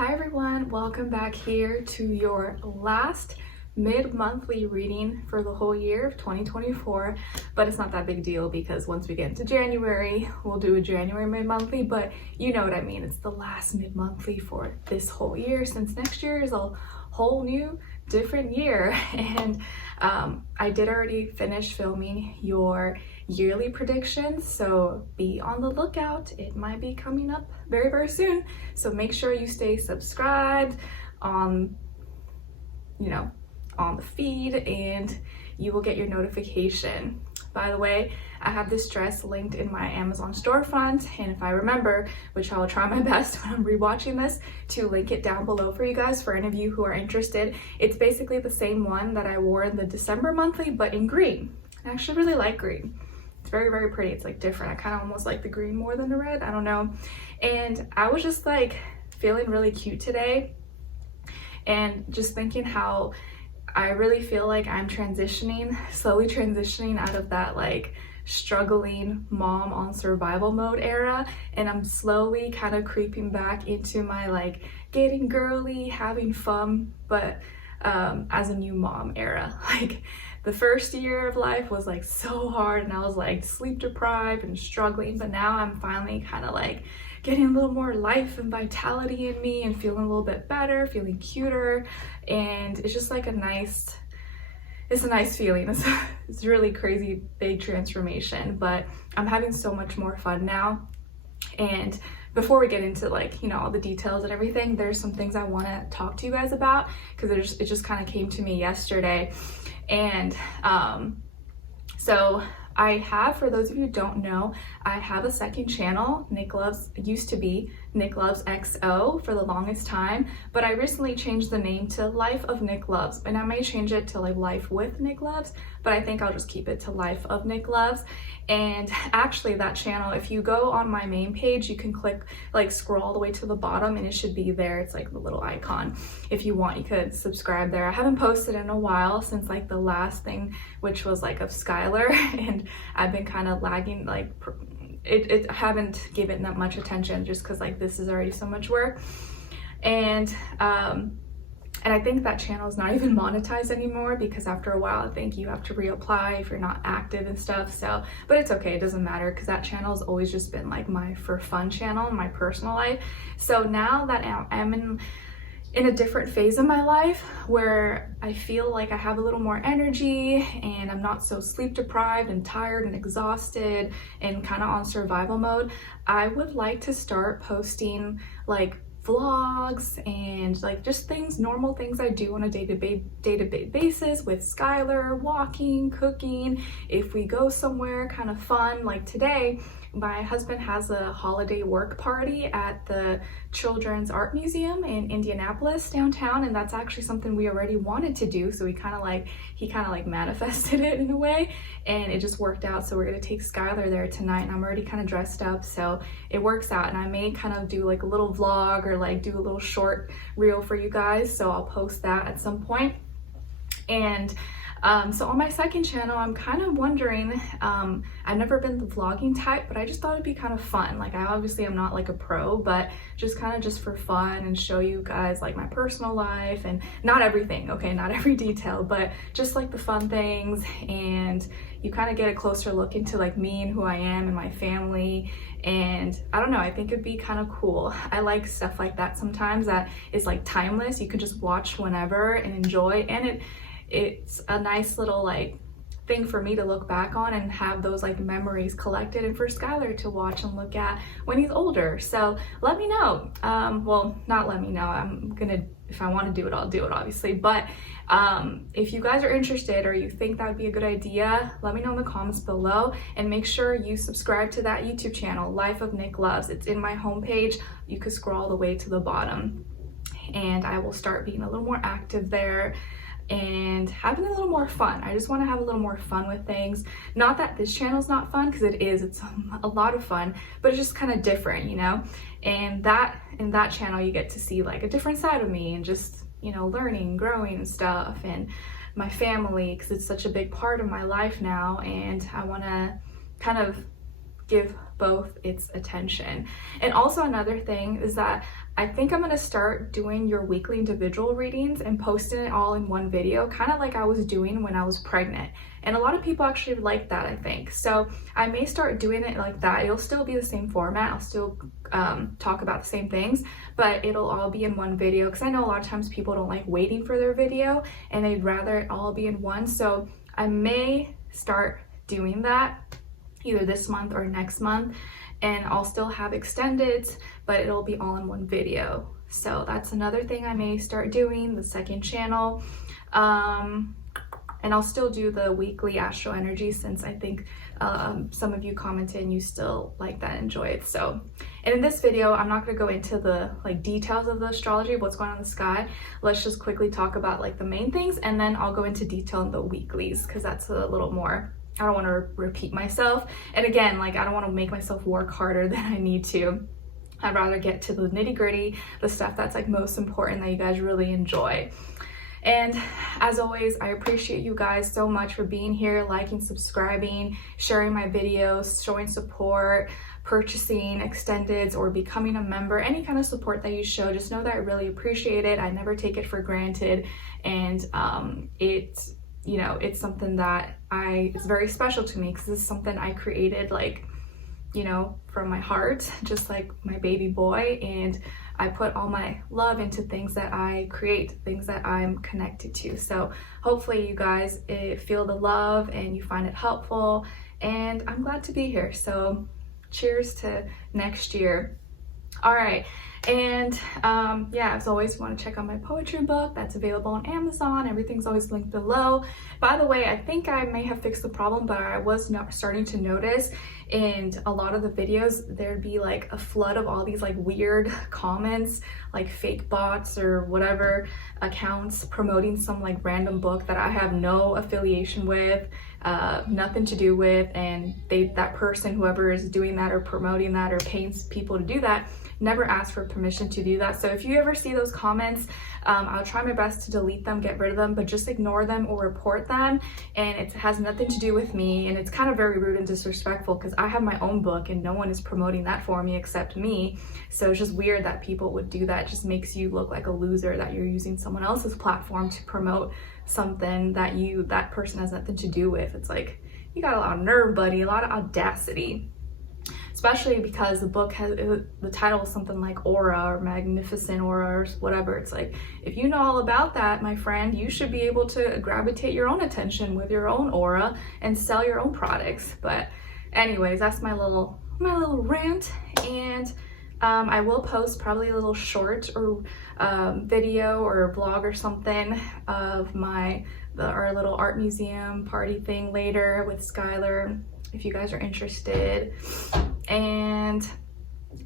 Hi everyone, welcome back here to your last mid-monthly reading for the whole year of 2024, but it's not that big deal because once we get into January, we'll do a January mid-monthly, but you know what I mean. It's the last mid-monthly for this whole year since next year is a whole new different year. And I did already finish filming your yearly predictions, so be on the lookout. It might be coming up very soon, so make sure you stay subscribed on the feed and you will get your notification. By the way, I have this dress linked in my Amazon storefront, and if I remember, which I will try my best when I'm rewatching this, to link it down below for you guys for any of you who are interested. It's basically the same one that I wore in the December monthly, but in green. I actually really like green. It's very pretty. It's like different. I kind of almost like the green more than the red. I don't know. And I was just like feeling really cute today and just thinking how I really feel like I'm slowly transitioning out of that like struggling mom on survival mode era, and I'm slowly kind of creeping back into my like getting girly, having fun, but as a new mom era. Like the first year of life was like so hard and I was like sleep deprived and struggling, but now I'm finally kind of like getting a little more life and vitality in me and feeling a little bit better, feeling cuter, and it's just like a nice feeling. It's really crazy big transformation, but I'm having so much more fun now. And before we get into like all the details and everything, there's some things I want to talk to you guys about because it just kind of came to me yesterday. And so I have, for those of you who don't know, I have a second channel. Nicloves used to be Nicloves XO for the longest time, but I recently changed the name to Life of Nicloves, and I may change it to like Life with Nicloves, but I think I'll just keep it to Life of Nicloves. And actually that channel, if you go on my main page, you can click, like scroll all the way to the bottom and it should be there. It's like the little icon. If you want, you could subscribe there. I haven't posted in a while since like the last thing, which was like of Skylar, and I've been kind of lagging, like I haven't given that much attention just because like this is already so much work. And I think that channel is not even monetized anymore because after a while I think you have to reapply if you're not active and stuff. So, but it's okay, it doesn't matter because that channel has always just been like my for fun channel, my personal life. So now that I'm in a different phase of my life where I feel like I have a little more energy and I'm not so sleep deprived and tired and exhausted and kind of on survival mode, I would like to start posting like vlogs and like just normal things I do on a day-to-day basis with Skylar, walking, cooking, if we go somewhere kind of fun. Like today, my husband has a holiday work party at the Children's Art Museum in Indianapolis downtown, and that's actually something we already wanted to do, so he kind of like manifested it in a way, and it just worked out. So we're gonna take Skylar there tonight, and I'm already kind of dressed up, so it works out. And I may kind of do like a little vlog or like do a little short reel for you guys, so I'll post that at some point. And so on my second channel, I'm kind of wondering, I've never been the vlogging type, but I just thought it'd be kind of fun. Like I obviously am not like a pro, but just for fun and show you guys like my personal life and not everything, okay, not every detail, but just like the fun things, and you kind of get a closer look into like me and who I am and my family. And I don't know, I think it'd be kind of cool. I like stuff like that sometimes that is like timeless. You can just watch whenever and enjoy, and it's a nice little like thing for me to look back on and have those like memories collected, and for Skylar to watch and look at when he's older. So let me know. Well, not let me know. I'm gonna, if I want to do it, I'll do it obviously. But if you guys are interested or you think that would be a good idea, let me know in the comments below, and make sure you subscribe to that YouTube channel, Life of Nicloves. It's in my homepage. You could scroll all the way to the bottom, and I will start being a little more active there and having a little more fun. I just want to have a little more fun with things. Not that this channel's not fun, because it's a lot of fun, but it's just kind of different, and in that channel you get to see like a different side of me and just learning, growing and stuff, and my family, because it's such a big part of my life now, and I want to kind of give both its attention. And also another thing is that I think I'm gonna start doing your weekly individual readings and posting it all in one video, kind of like I was doing when I was pregnant. And a lot of people actually like that, I think. So I may start doing it like that. It'll still be the same format. I'll still talk about the same things, but it'll all be in one video, because I know a lot of times people don't like waiting for their video and they'd rather it all be in one. So I may start doing that either this month or next month, and I'll still have extended, but it'll be all in one video. So that's another thing I may start doing, the second channel. And I'll still do the weekly astro energy, since I think some of you commented and you still like that, enjoy it. So, and in this video, I'm not going to go into the like details of the astrology, what's going on in the sky. Let's just quickly talk about like the main things, and then I'll go into detail in the weeklies, because that's a little more, I don't want to repeat myself. And again, like I don't want to make myself work harder than I need to. I'd rather get to the nitty gritty, the stuff that's like most important that you guys really enjoy. And as always, I appreciate you guys so much for being here, liking, subscribing, sharing my videos, showing support, purchasing extendeds, or becoming a member. Any kind of support that you show, just know that I really appreciate it. I never take it for granted. And it's, you know, it's something that it's very special to me, because this is something I created, like, you know, from my heart, just like my baby boy. And I put all my love into things that I create, things that I'm connected to. So hopefully you guys feel the love and you find it helpful, and I'm glad to be here. So cheers to next year. All right. And yeah, as always, you want to check out my poetry book that's available on Amazon. Everything's always linked below. By the way, I think I may have fixed the problem, but I was starting to notice in a lot of the videos there'd be like a flood of all these like weird comments, like fake bots or whatever accounts promoting some like random book that I have no affiliation with, nothing to do with, and that person, whoever is doing that or promoting that or paying people to do that, never asked for permission to do that. So if you ever see those comments, I'll try my best to delete them, get rid of them, but just ignore them or report them. And it has nothing to do with me, and it's kind of very rude and disrespectful, because I have my own book and no one is promoting that for me except me. So it's just weird that people would do that. It just makes you look like a loser that you're using someone else's platform to promote something that that person has nothing to do with. It's like, you got a lot of nerve, buddy, a lot of audacity. Especially because the book has, the title is something like Aura or Magnificent Aura or whatever. It's like, if you know all about that, my friend, you should be able to gravitate your own attention with your own aura and sell your own products. But anyways, that's my little rant. And I will post probably a little short or video or vlog or something of our little art museum party thing later with Skylar, if you guys are interested. And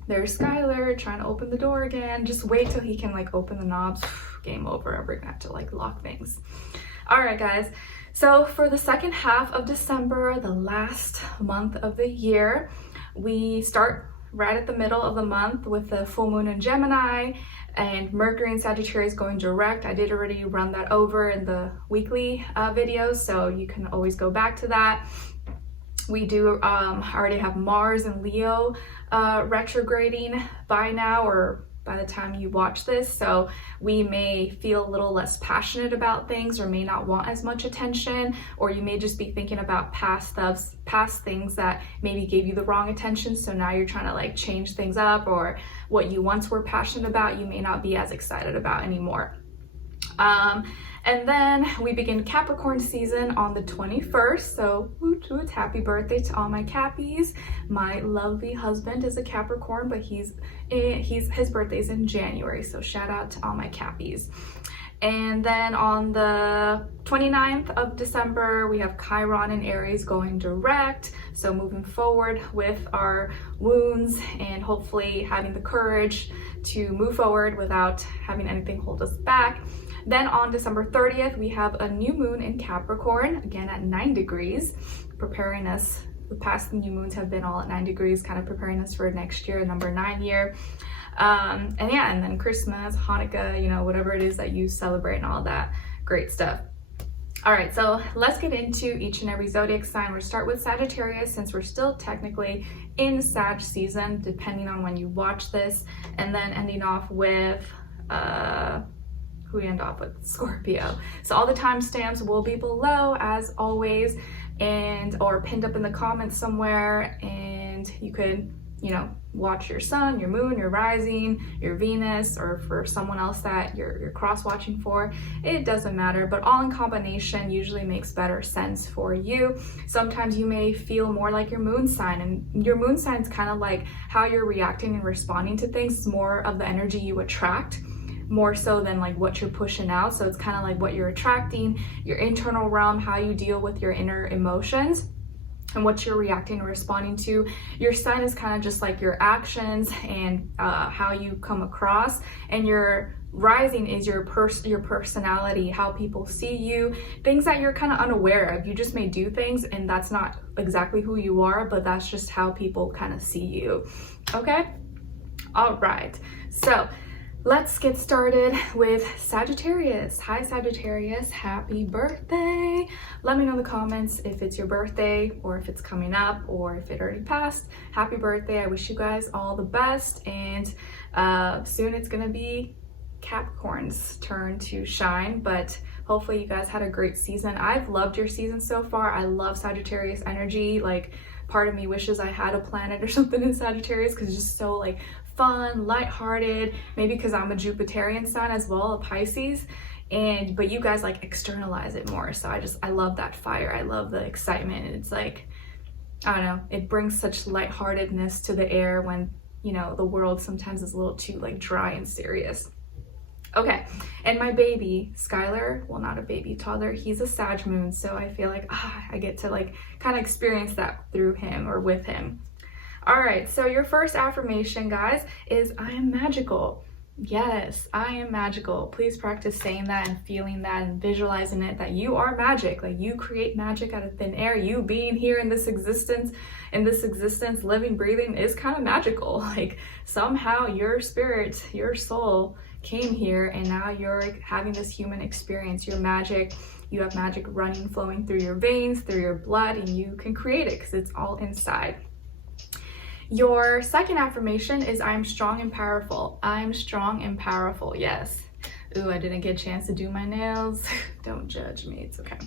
there's Skylar trying to open the door again. Just wait till he can like open the knobs. Game over. We're gonna have to like lock things. All right, guys. So for the second half of December, the last month of the year, we start right at the middle of the month with the full moon in Gemini and Mercury in Sagittarius going direct. I did already run that over in the weekly videos, so you can always go back to that. We do already have Mars and Leo retrograding by now, or by the time you watch this. So we may feel a little less passionate about things, or may not want as much attention, or you may just be thinking about past things that maybe gave you the wrong attention. So now you're trying to like change things up, or what you once were passionate about, you may not be as excited about anymore. And then we begin Capricorn season on the 21st. So woot woot, happy birthday to all my Cappies. My lovely husband is a Capricorn, but his birthday's in January. So shout out to all my Cappies. And then on the 29th of December, we have Chiron in Aries going direct. So moving forward with our wounds and hopefully having the courage to move forward without having anything hold us back. Then on December 30th, we have a new moon in Capricorn, again at 9 degrees, preparing us. The past new moons have been all at 9 degrees, kind of preparing us for next year, number 9 year. And yeah, and then Christmas, Hanukkah, you know, whatever it is that you celebrate and all that great stuff. All right, so let's get into each and every zodiac sign. We'll start with Sagittarius, since we're still technically in Sag season, depending on when you watch this, and then ending off with who we end off with, Scorpio. So all the timestamps will be below as always, and or pinned up in the comments somewhere, and you could, you know, watch your sun, your moon, your rising, your Venus, or for someone else that you're cross watching for, it doesn't matter, but all in combination usually makes better sense for you. Sometimes you may feel more like your moon sign, and your moon sign is kind of like how you're reacting and responding to things. It's more of the energy you attract, more so than like what you're pushing out. So it's kind of like what you're attracting, your internal realm, how you deal with your inner emotions, and what you're reacting and responding to. Your sun is kind of just like your actions and how you come across, and your rising is your personality, how people see you, things that you're kind of unaware of. You just may do things and that's not exactly who you are, but that's just how people kind of see you. Okay, all right, so let's get started with Sagittarius. Hi Sagittarius, happy birthday. Let me know in the comments if it's your birthday or if it's coming up or if it already passed. Happy birthday. I wish you guys all the best, and soon it's gonna be Capricorn's turn to shine, but hopefully you guys had a great season. I've loved your season so far. I love Sagittarius energy. Like, part of me wishes I had a planet or something in Sagittarius because it's just so like fun, lighthearted, maybe because I'm a Jupiterian sign as well, a Pisces, but you guys like externalize it more. So I love that fire. I love the excitement. And it's like, I don't know, it brings such lightheartedness to the air when, you know, the world sometimes is a little too like dry and serious. Okay, and my baby, Skylar, well, not a baby, toddler, he's a Sag moon, so I feel like I get to like kind of experience that through him or with him. All right, so your first affirmation, guys, is I am magical. Yes, I am magical. Please practice saying that and feeling that and visualizing it, that you are magic. Like, you create magic out of thin air. You being here in this existence, living, breathing, is kind of magical. Like, somehow your spirit, your soul came here, and now you're having this human experience. You're magic. You have magic running, flowing through your veins, through your blood, and you can create it because it's all inside. Your second affirmation is I'm strong and powerful. I'm strong and powerful. Yes. Ooh, I didn't get a chance to do my nails. Don't judge me. It's okay.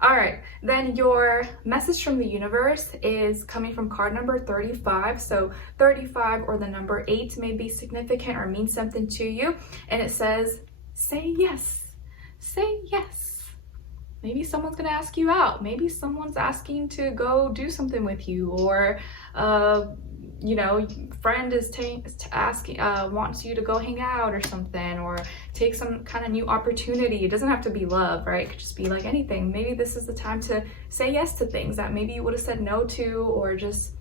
All right. Then your message from the universe is coming from card number 35. So 35 or the number 8 may be significant or mean something to you. And it says, say yes. Say yes. Maybe someone's going to ask you out. Maybe someone's asking to go do something with you, or you know, friend is asking, wants you to go hang out or something, or take some kind of new opportunity. It doesn't have to be love, right? It could just be like anything. Maybe this is the time to say yes to things that maybe you would have said no to, or just,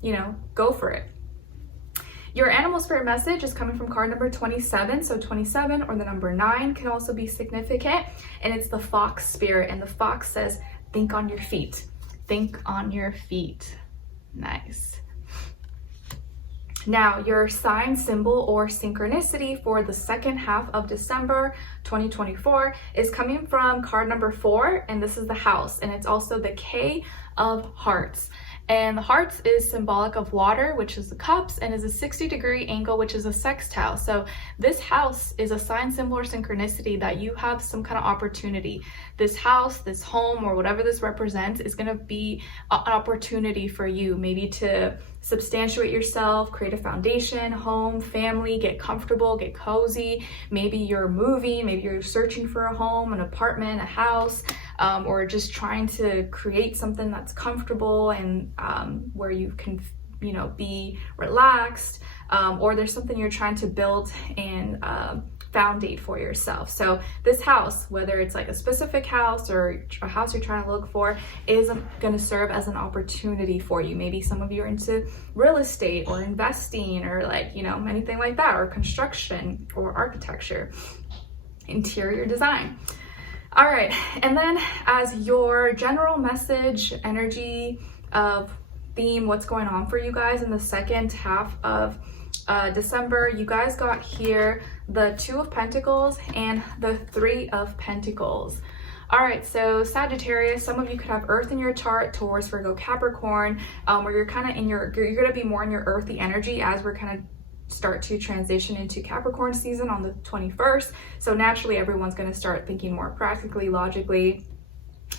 you know, go for it. Your animal spirit message is coming from card number 27. So 27 or the number 9 can also be significant, and it's the fox spirit. And the fox says, think on your feet. Think on your feet. Nice. Now, your sign, symbol, or synchronicity for the second half of December 2024 is coming from card number 4, and this is the house, and it's also the K of hearts. And the hearts is symbolic of water, which is the cups, and is a 60-degree angle, which is a sextile. So this house is a sign, symbol, or synchronicity that you have some kind of opportunity. This house, this home, or whatever this represents is going to be an opportunity for you, maybe to substantiate yourself, create a foundation, home, family, get comfortable, get cozy. Maybe you're moving, maybe you're searching for a home, an apartment, a house, or just trying to create something that's comfortable and where you can, you know, be relaxed, or there's something you're trying to build and foundate for yourself. So this house, whether it's like a specific house or a house you're trying to look for, is going to serve as an opportunity for you. Maybe some of you are into real estate or investing, or like, you know, anything like that, or construction or architecture, interior design. All right, and then as your general message, energy of theme, what's going on for you guys in the second half of December, you guys got here the 2 of Pentacles and the 3 of Pentacles. All right, so Sagittarius, some of you could have Earth in your chart, Taurus, Virgo, Capricorn, where you're kind of in you're going to be more in your earthy energy as we're kind of start to transition into Capricorn season on the 21st. So naturally, everyone's going to start thinking more practically, logically.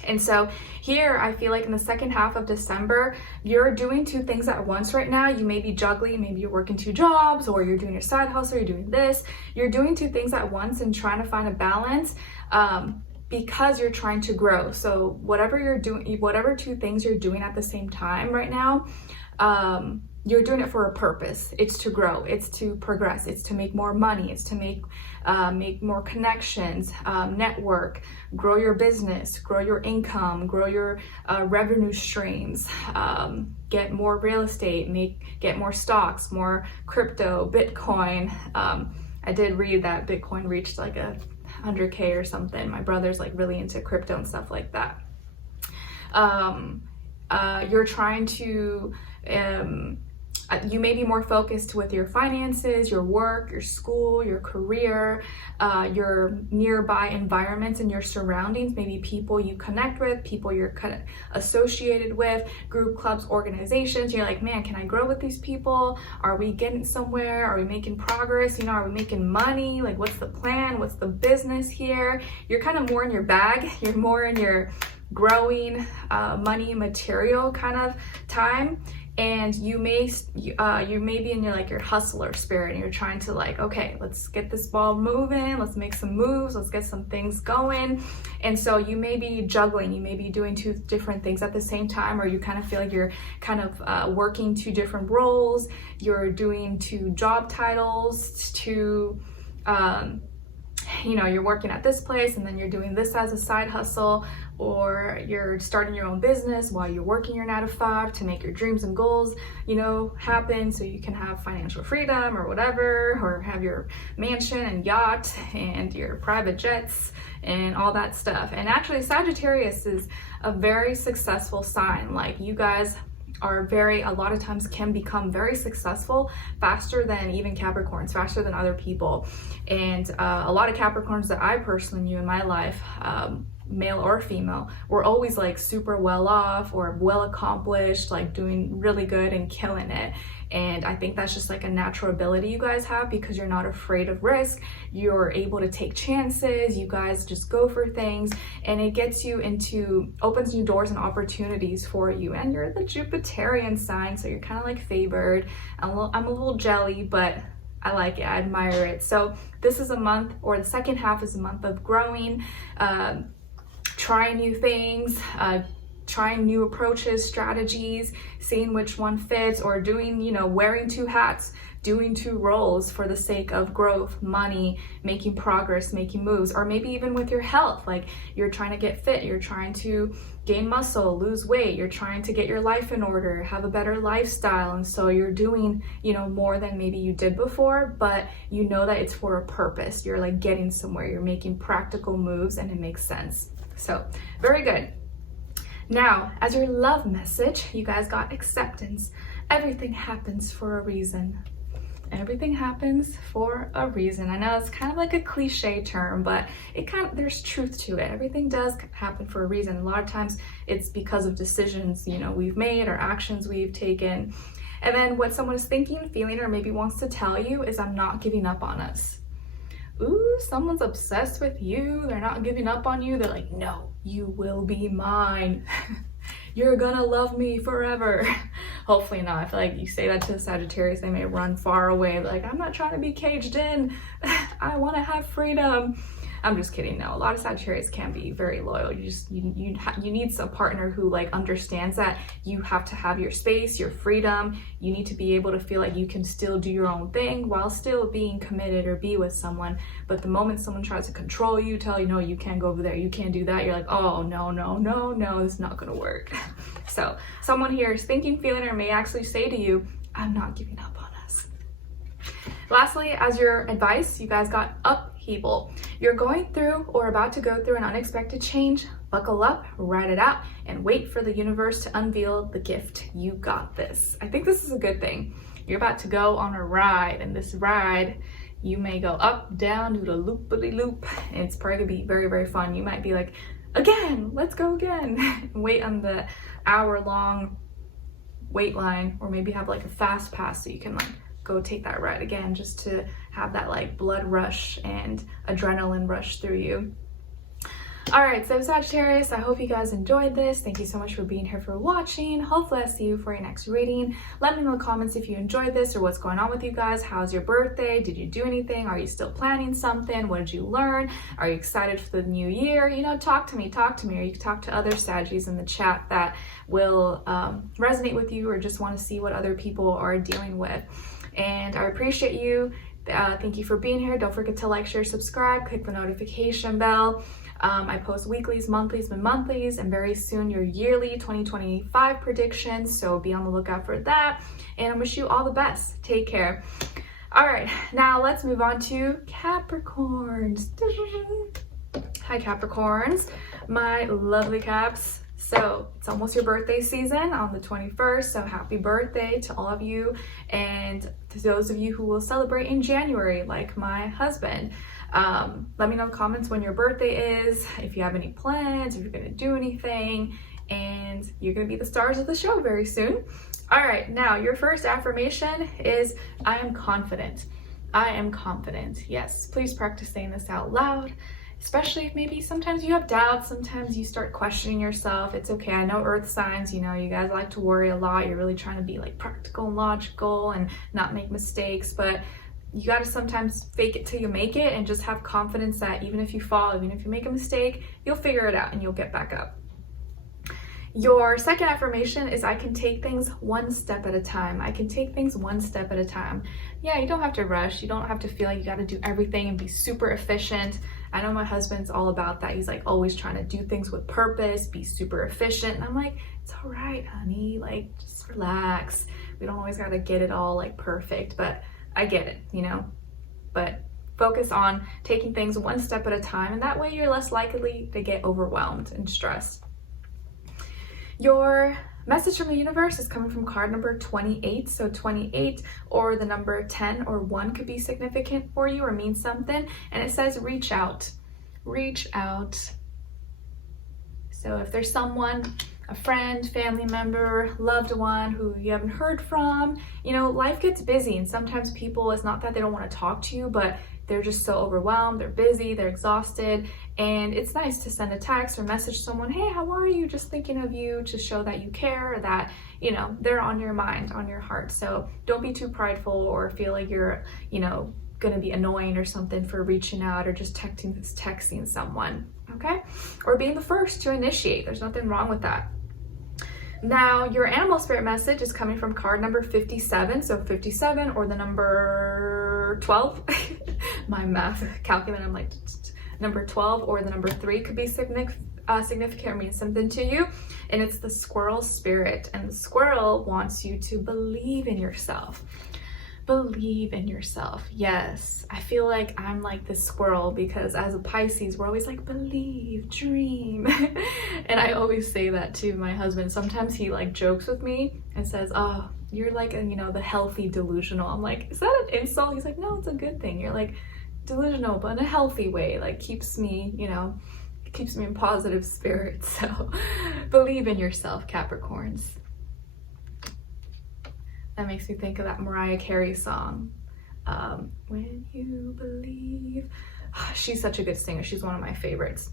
And so here, I feel like in the second half of December, you're doing two things at once right now. You may be juggling, maybe you're working two jobs, or you're doing your side hustle, you're doing this. You're doing two things at once and trying to find a balance because you're trying to grow. So whatever you're doing, whatever two things you're doing at the same time right now, you're doing it for a purpose. It's to grow, it's to progress, it's to make more money, it's to make more connections, network, grow your business, grow your income, grow your revenue streams, get more real estate, get more stocks, more crypto, Bitcoin. I did read that Bitcoin reached like 100K or something. My brother's like really into crypto and stuff like that. You're trying to you may be more focused with your finances, your work, your school, your career, your nearby environments and your surroundings, maybe people you connect with, people you're kind of associated with, group, clubs, organizations. You're like, man, can I grow with these people? Are we getting somewhere? Are we making progress? You know, are we making money? Like, what's the plan? What's the business here? You're kind of more in your bag. You're more in your growing money material kind of time. And you may be in your hustler spirit, and you're trying to like, okay, let's get this ball moving, let's make some moves, let's get some things going. And so you may be juggling, you may be doing two different things at the same time, or you kind of feel like you're kind of working two different roles, you're doing two job titles, you're working at this place and then you're doing this as a side hustle, or you're starting your own business while you're working your 9 to 5 to make your dreams and goals, happen so you can have financial freedom or whatever, or have your mansion and yacht and your private jets and all that stuff. And actually, Sagittarius is a very successful sign. Like, you guys are a lot of times can become very successful faster than even Capricorns, faster than other people. And a lot of Capricorns that I personally knew in my life, male or female, were always like super well off or well accomplished, like doing really good and killing it. And I think that's just like a natural ability you guys have, because you're not afraid of risk. You're able to take chances. You guys just go for things, and it opens new doors and opportunities for you. And you're the Jupiterian sign, so you're kind of like favored. I'm a little jelly, but I like it, I admire it. So this is a month, or the second half is a month of growing, trying new things, trying new approaches, strategies, seeing which one fits, or doing, wearing two hats, doing two roles for the sake of growth, money, making progress, making moves, or maybe even with your health. Like, you're trying to get fit, you're trying to gain muscle, lose weight, you're trying to get your life in order, have a better lifestyle. And so you're doing, more than maybe you did before, but you know that it's for a purpose. You're like getting somewhere, you're making practical moves, and it makes sense. So very good. Now, as your love message, you guys got acceptance. Everything happens for a reason. Everything happens for a reason. I know it's kind of like a cliche term, but there's truth to it. Everything does happen for a reason. A lot of times it's because of decisions, we've made, or actions we've taken. And then what someone is thinking, feeling, or maybe wants to tell you is, I'm not giving up on us. Ooh, someone's obsessed with you. They're not giving up on you. They're like, no, you will be mine. You're gonna love me forever. Hopefully not. I feel like you say that to the Sagittarius, they may run far away. They're like, I'm not trying to be caged in. I want to have freedom. I'm just kidding. No, a lot of Sagittarius can be very loyal. You need a partner who like understands that you have to have your space, your freedom. You need to be able to feel like you can still do your own thing while still being committed or be with someone. But the moment someone tries to control you, tell you, no, you can't go over there, you can't do that, you're like, oh, no, it's not gonna work. So someone here is thinking, feeling, or may actually say to you, I'm not giving up on us. Lastly, as your advice, you guys got upheaval. You're going through or about to go through an unexpected change. Buckle up, ride it out, and wait for the universe to unveil the gift. You got this. I think this is a good thing. You're about to go on a ride, and this ride, you may go up, down, do the loop-a-de-loop, and it's probably gonna be very, very fun. You might be like again, let's go again. Wait on the hour-long wait line, or maybe have like a fast pass so you can like go take that ride again, just to have that like blood rush and adrenaline rush through you. All right, so Sagittarius, I hope you guys enjoyed this. Thank you so much for being here, for watching. Hopefully I'll see you for your next reading. Let me know in the comments if you enjoyed this or what's going on with you guys. How's your birthday? Did you do anything? Are you still planning something? What did you learn? Are you excited for the new year? You know, talk to me, or you can talk to other Saggies in the chat that will resonate with you, or just want to see what other people are dealing with. And I appreciate you. Thank you for being here. Don't forget to like, share, subscribe, click the notification bell. I post weeklies, monthlies, mid-monthlies, and very soon your yearly 2025 predictions, so be on the lookout for that. And I wish you all the best. Take care. All right, now let's move on to Capricorns. Hi Capricorns, my lovely Caps. So it's almost your birthday season on the 21st, so happy birthday to all of you, and to those of you who will celebrate in January, like my husband. Let me know in the comments when your birthday is, if you have any plans, if you're gonna do anything, and you're gonna be the stars of the show very soon. All right, now your first affirmation is, I am confident. I am confident. Yes, please practice saying this out loud, especially if maybe sometimes you have doubts, sometimes you start questioning yourself. It's okay. I know earth signs, you know, you guys like to worry a lot. You're really trying to be like practical and logical and not make mistakes, but you got to sometimes fake it till you make it, and just have confidence that even if you fall, even if you make a mistake, you'll figure it out and you'll get back up. Your second affirmation is, I can take things one step at a time. I can take things one step at a time. Yeah, you don't have to rush. You don't have to feel like you got to do everything and be super efficient. I know my husband's all about that. He's like always trying to do things with purpose, be super efficient. And I'm like, it's all right, honey. Like, just relax. We don't always got to get it all like perfect, but I get it, you know, but focus on taking things one step at a time, and that way you're less likely to get overwhelmed and stressed. Your message from the universe is coming from card number 28. So 28 or the number 10 or 1 could be significant for you or mean something. And it says, reach out, reach out. So if there's someone, a friend, family member, loved one who you haven't heard from, you know, life gets busy, and sometimes people, it's not that they don't want to talk to you, but they're just so overwhelmed, they're busy, they're exhausted, and it's nice to send a text or message someone, hey, how are you? Just thinking of you, to show that you care, or that, you know, they're on your mind, on your heart. So don't be too prideful or feel like you're, you know, gonna be annoying or something for reaching out or just texting someone, okay? Or being the first to initiate. There's nothing wrong with that. Now, your animal spirit message is coming from card number 57. So 57 or the number 12. My math calculator, I'm like, number 12 or the number 3 could be significant or mean something to you. And it's the squirrel spirit. And the squirrel wants you to believe in yourself. Believe in yourself. Yes, I feel like I'm like this squirrel, because as a Pisces, we're always like, believe, dream. And I always say that to my husband. Sometimes he like jokes with me and says, oh, you're like, you know, the healthy delusional. I'm like, is that an insult? He's like, no, it's a good thing. You're like delusional, but in a healthy way, like keeps me, you know, keeps me in positive spirits. So believe in yourself, Capricorns. That makes me think of that Mariah Carey song, When You Believe. She's such a good singer. She's one of my favorites.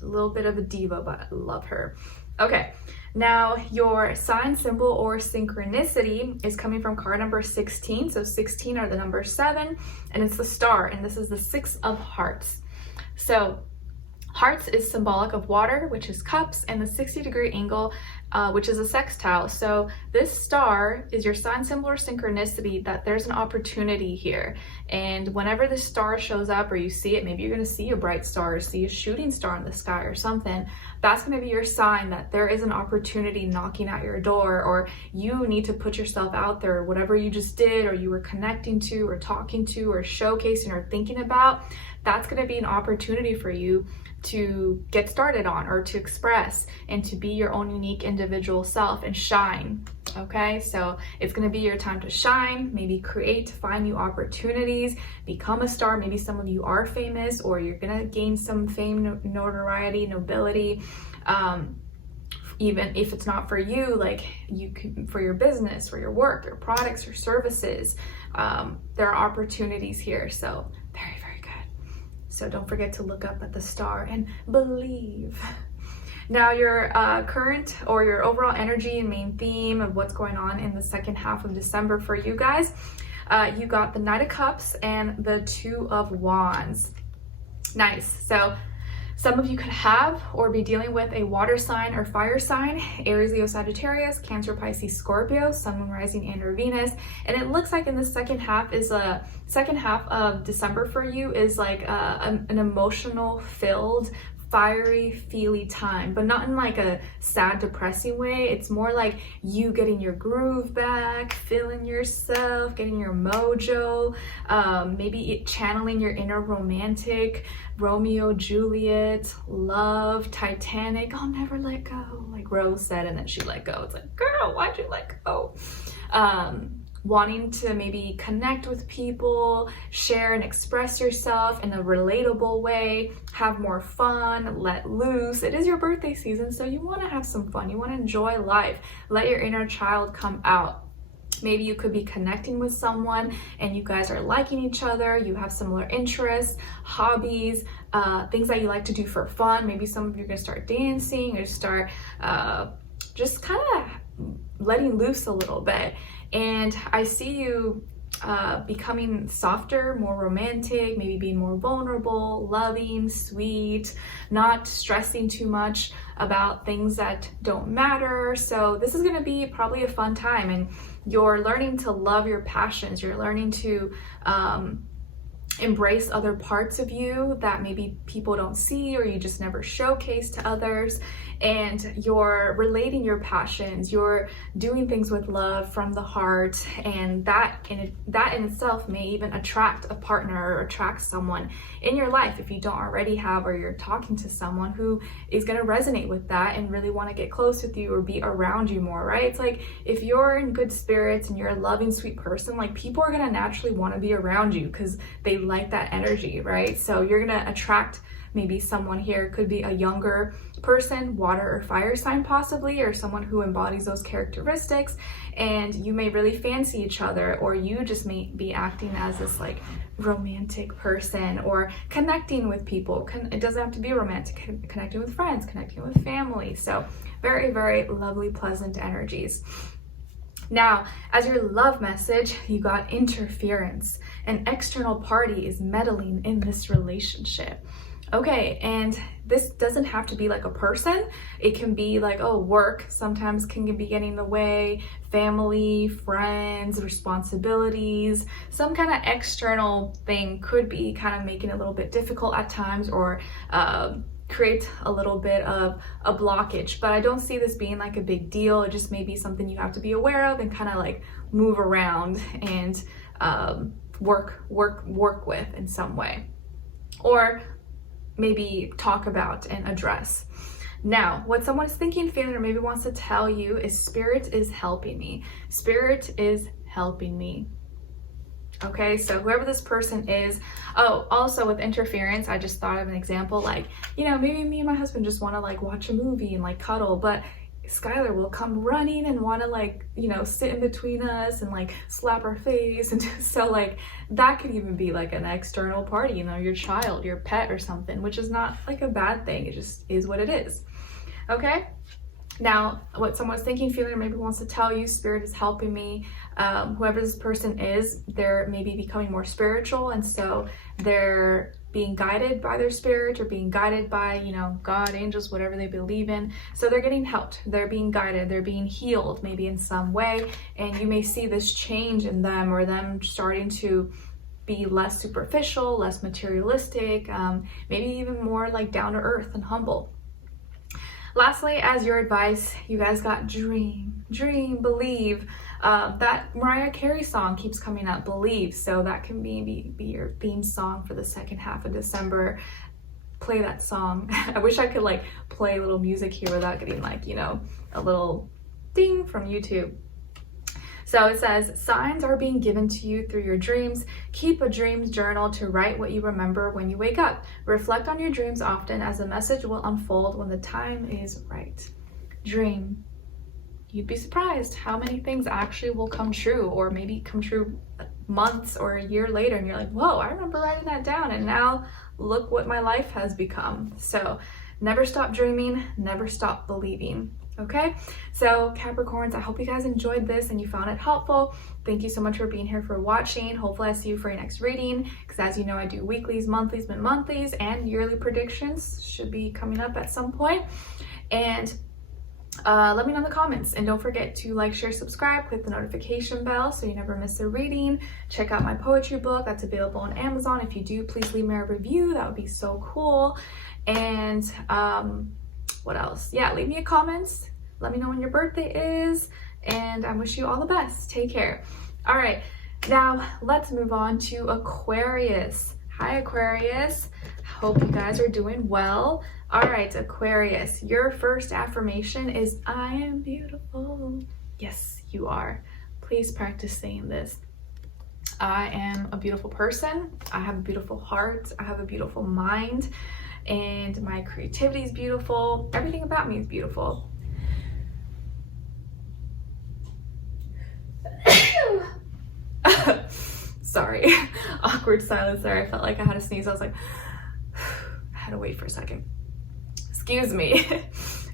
A little bit of a diva, but I love her. Okay, now your sign, symbol, or synchronicity is coming from card number 16. So 16 are the number 7, and it's the star, and this is the 6 of hearts. So hearts is symbolic of water, which is cups, and the 60-degree angle, which is a sextile. So this star is your sign, symbol, or synchronicity, that there's an opportunity here. And whenever this star shows up or you see it, maybe you're going to see a bright star or see a shooting star in the sky or something, that's going to be your sign that there is an opportunity knocking at your door, or you need to put yourself out there, or whatever you just did or you were connecting to or talking to or showcasing or thinking about, that's going to be an opportunity for you to get started on, or to express and to be your own unique individual self and shine. Okay, so it's going to be your time to shine, maybe create, find new opportunities, become a star. Maybe some of you are famous, or you're going to gain some fame, notoriety, nobility. Even if it's not for you, like you can, for your business, for your work, your products, your services, there are opportunities here. So very, very good. So don't forget to look up at the star and believe. Now your current or your overall energy and main theme of what's going on in the second half of December for you guys, you got the Knight of Cups and the Two of Wands. Nice. So some of you could have or be dealing with a water sign or fire sign, Aries, Leo, Sagittarius, Cancer, Pisces, Scorpio, Sun, Moon, Rising, and or Venus. And it looks like in the second half of December for you is like an emotional filled, fiery, feely time, but not in like a sad, depressing way. It's more like you getting your groove back, feeling yourself, getting your mojo, maybe channeling your inner romantic, Romeo, Juliet, love, Titanic, I'll never let go, like Rose said, and then she let go. It's like, girl, why'd you let go? Wanting to maybe connect with people, share and express yourself in a relatable way, have more fun, let loose. It is your birthday season, so you want to have some fun. You want to enjoy life. Let your inner child come out. Maybe you could be connecting with someone and you guys are liking each other. You have similar interests, hobbies, things that you like to do for fun. Maybe some of you are going to start dancing or start just kind of letting loose a little bit. And I see you becoming softer, more romantic, maybe being more vulnerable, loving, sweet, not stressing too much about things that don't matter. So this is going to be probably a fun time, and you're learning to love your passions. You're learning to embrace other parts of you that maybe people don't see or you just never showcase to others. And you're relating your passions, you're doing things with love from the heart, and that in itself may even attract a partner or attract someone in your life if you don't already have, or you're talking to someone who is going to resonate with that and really want to get close with you or be around you more, right? It's like if you're in good spirits and you're a loving, sweet person, like people are going to naturally want to be around you because they like that energy, right? So you're going to attract maybe someone here, could be a younger person, water or fire sign possibly, or someone who embodies those characteristics, and you may really fancy each other, or you just may be acting as this like romantic person or connecting with people. It doesn't have to be romantic, connecting with friends, connecting with family. So very, very lovely, pleasant energies. Now, as your love message, you got interference. An external party is meddling in this relationship. Okay, and this doesn't have to be like a person. It can be like, oh, work sometimes can be getting in the way, family, friends, responsibilities, some kind of external thing could be kind of making it a little bit difficult at times, or create a little bit of a blockage. But I don't see this being like a big deal. It just may be something you have to be aware of and kind of like move around and work with in some way, or maybe talk about and address. Now, what someone's thinking, feeling, or maybe wants to tell you is Spirit is helping me. Spirit is helping me. Okay, so whoever this person is. Oh, also with interference, I just thought of an example, like, you know, maybe me and my husband just want to like watch a movie and like cuddle, but Skylar will come running and want to like, you know, sit in between us and like slap our face. And so like that could even be like an external party, you know, your child, your pet or something, which is not like a bad thing. It just is what it is. Okay. Now, what someone's thinking, feeling, or maybe wants to tell you, Spirit is helping me. Whoever this person is, they're maybe becoming more spiritual, and so they're being guided by their spirit, or being guided by, you know, God, angels, whatever they believe in. So they're getting helped, they're being guided, they're being healed maybe in some way, and you may see this change in them, or them starting to be less superficial, less materialistic, maybe even more like down to earth and humble. Lastly, as your advice, you guys got dream, believe. That Mariah Carey song keeps coming up, Believe. So that can be your theme song for the second half of December. Play that song. I wish I could like play a little music here without getting like, you know, a little ding from YouTube. So it says, signs are being given to you through your dreams. Keep a dreams journal to write what you remember when you wake up. Reflect on your dreams often, as a message will unfold when the time is right. Dream. You'd be surprised how many things actually will come true, or maybe come true months or a year later, and you're like, whoa, I remember writing that down, and now look what my life has become. So never stop dreaming, never stop believing. Okay, so Capricorns, I hope you guys enjoyed this and you found it helpful. Thank you so much for being here, for watching. Hopefully I see you for your next reading, because as you know, I do weeklies, monthlies, mid-monthlies, and yearly predictions should be coming up at some point. And let me know in the comments, and don't forget to like, share, subscribe, click the notification bell so you never miss a reading. Check out my poetry book that's available on Amazon. If you do, please leave me a review. That would be so cool. And what else? Yeah, leave me a comment. Let me know when your birthday is, and I wish you all the best. Take care. All right, now let's move on to Aquarius. Hi, Aquarius. Hope you guys are doing well. All right, Aquarius, your first affirmation is, I am beautiful. Yes, you are. Please practice saying this. I am a beautiful person. I have a beautiful heart. I have a beautiful mind, and my creativity is beautiful. Everything about me is beautiful. Sorry, awkward silence there. I felt like I had to sneeze. I was like, I had to wait for a second. Excuse me.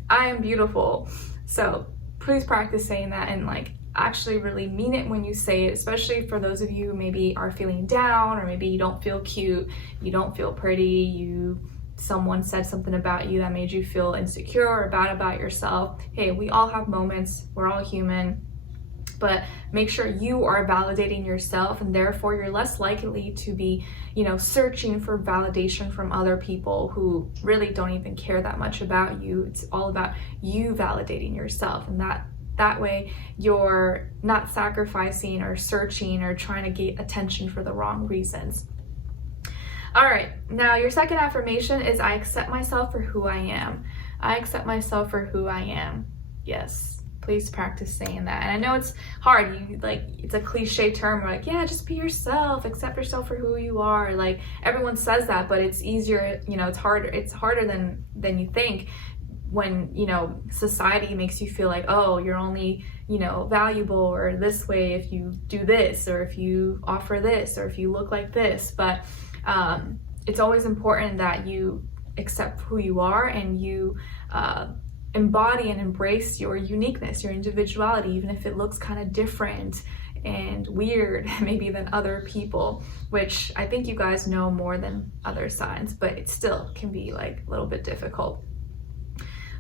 I am beautiful. So please practice saying that, and like actually really mean it when you say it, especially for those of you who maybe are feeling down, or maybe you don't feel cute, you don't feel pretty, someone said something about you that made you feel insecure or bad about yourself. Hey, we all have moments. We're all human. But make sure you are validating yourself, and therefore you're less likely to be, searching for validation from other people who really don't even care that much about you. It's all about you validating yourself, and that way you're not sacrificing or searching or trying to get attention for the wrong reasons. All right, now your second affirmation is, I accept myself for who I am. I accept myself for who I am. Yes. Please practice saying that. And I know it's hard. It's a cliche term. We're like, yeah, just be yourself, accept yourself for who you are. Like, everyone says that, but it's easier, it's harder. It's harder than you think, when, society makes you feel like, oh, you're only, valuable or this way if you do this, or if you offer this, or if you look like this. But it's always important that you accept who you are, and you embody and embrace your uniqueness, your individuality, even if it looks kind of different and weird maybe than other people, which I think you guys know more than other signs, but it still can be like a little bit difficult.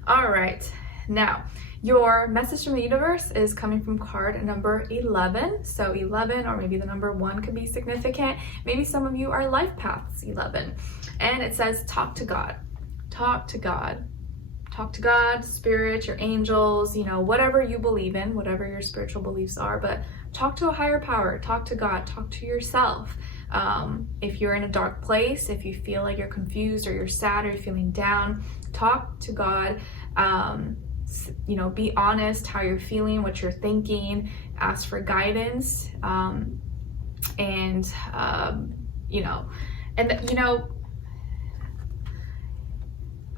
All right, now your message from the universe is coming from card number 11. So 11, or maybe the number 1 could be significant. Maybe some of you are life paths 11, and it says, talk to God. Talk to God. Talk to God, spirit, your angels, whatever you believe in, whatever your spiritual beliefs are, but talk to a higher power, talk to God, talk to yourself. If you're in a dark place, if you feel like you're confused, or you're sad, or you're feeling down, talk to God. Be honest how you're feeling, what you're thinking, ask for guidance,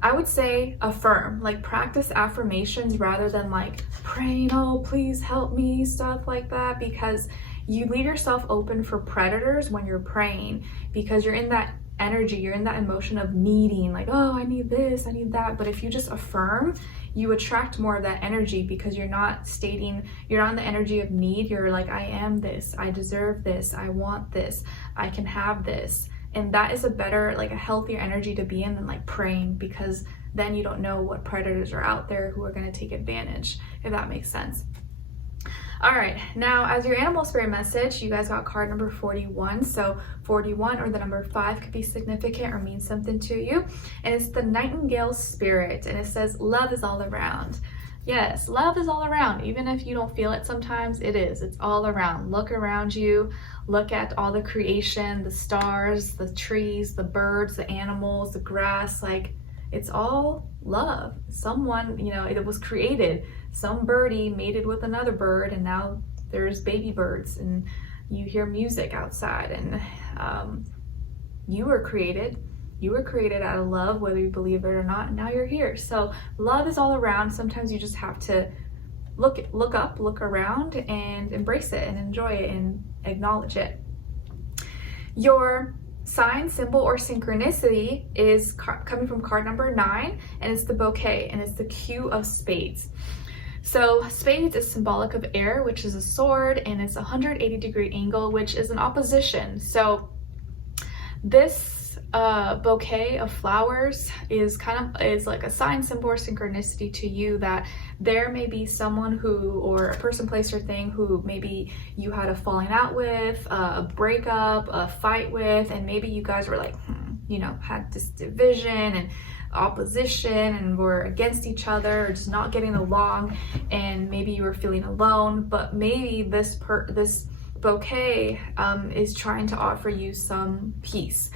I would say affirm, like practice affirmations rather than like praying, oh, please help me, stuff like that, because you leave yourself open for predators when you're praying, because you're in that energy, you're in that emotion of needing, like, oh, I need this, I need that. But if you just affirm, you attract more of that energy, because you're not in the energy of need. You're like, I am this, I deserve this, I want this, I can have this. And that is a better, like a healthier energy to be in than like praying, because then you don't know what predators are out there who are going to take advantage, if that makes sense. All right, now as your animal spirit message, you guys got card number 41. So 41, or the number 5, could be significant or mean something to you. And it's the nightingale spirit, and it says, love is all around. Yes, love is all around. Even if you don't feel it sometimes, it is. It's all around. Look around you. Look at all the creation, the stars, the trees, the birds, the animals, the grass. Like, it's all love. Someone, it was created. Some birdie mated with another bird, and now there's baby birds and you hear music outside, and you were created out of love, whether you believe it or not, and now you're here. So love is all around. Sometimes you just have to look up, look around, and embrace it and enjoy it and acknowledge it. Your sign, symbol, or synchronicity is coming from card number 9, and it's the bouquet, and it's the Q of Spades. So spades is symbolic of air, which is a sword, and it's a 180-degree angle, which is an opposition. So this bouquet of flowers is like a sign, symbol, or synchronicity to you that there may be someone who, or a person, place, or thing who maybe you had a falling out with, a breakup, a fight with, and maybe you guys were like, you know, had this division and opposition and were against each other, or just not getting along, and maybe you were feeling alone. But maybe this bouquet is trying to offer you some peace,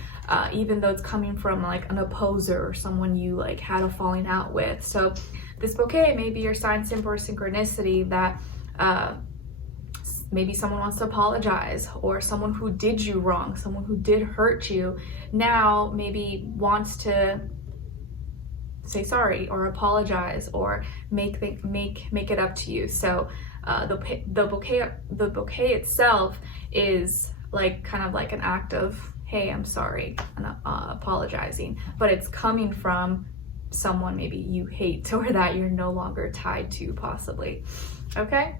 even though it's coming from like an opposer or someone you like had a falling out with. So this bouquet may be your sign, symbol, or synchronicity that maybe someone wants to apologize, or someone who did you wrong, someone who did hurt you, now maybe wants to say sorry or apologize or make it up to you. So the bouquet itself is like kind of like an act of, hey, I'm sorry, and apologizing, but it's coming from someone maybe you hate or that you're no longer tied to, possibly. Okay.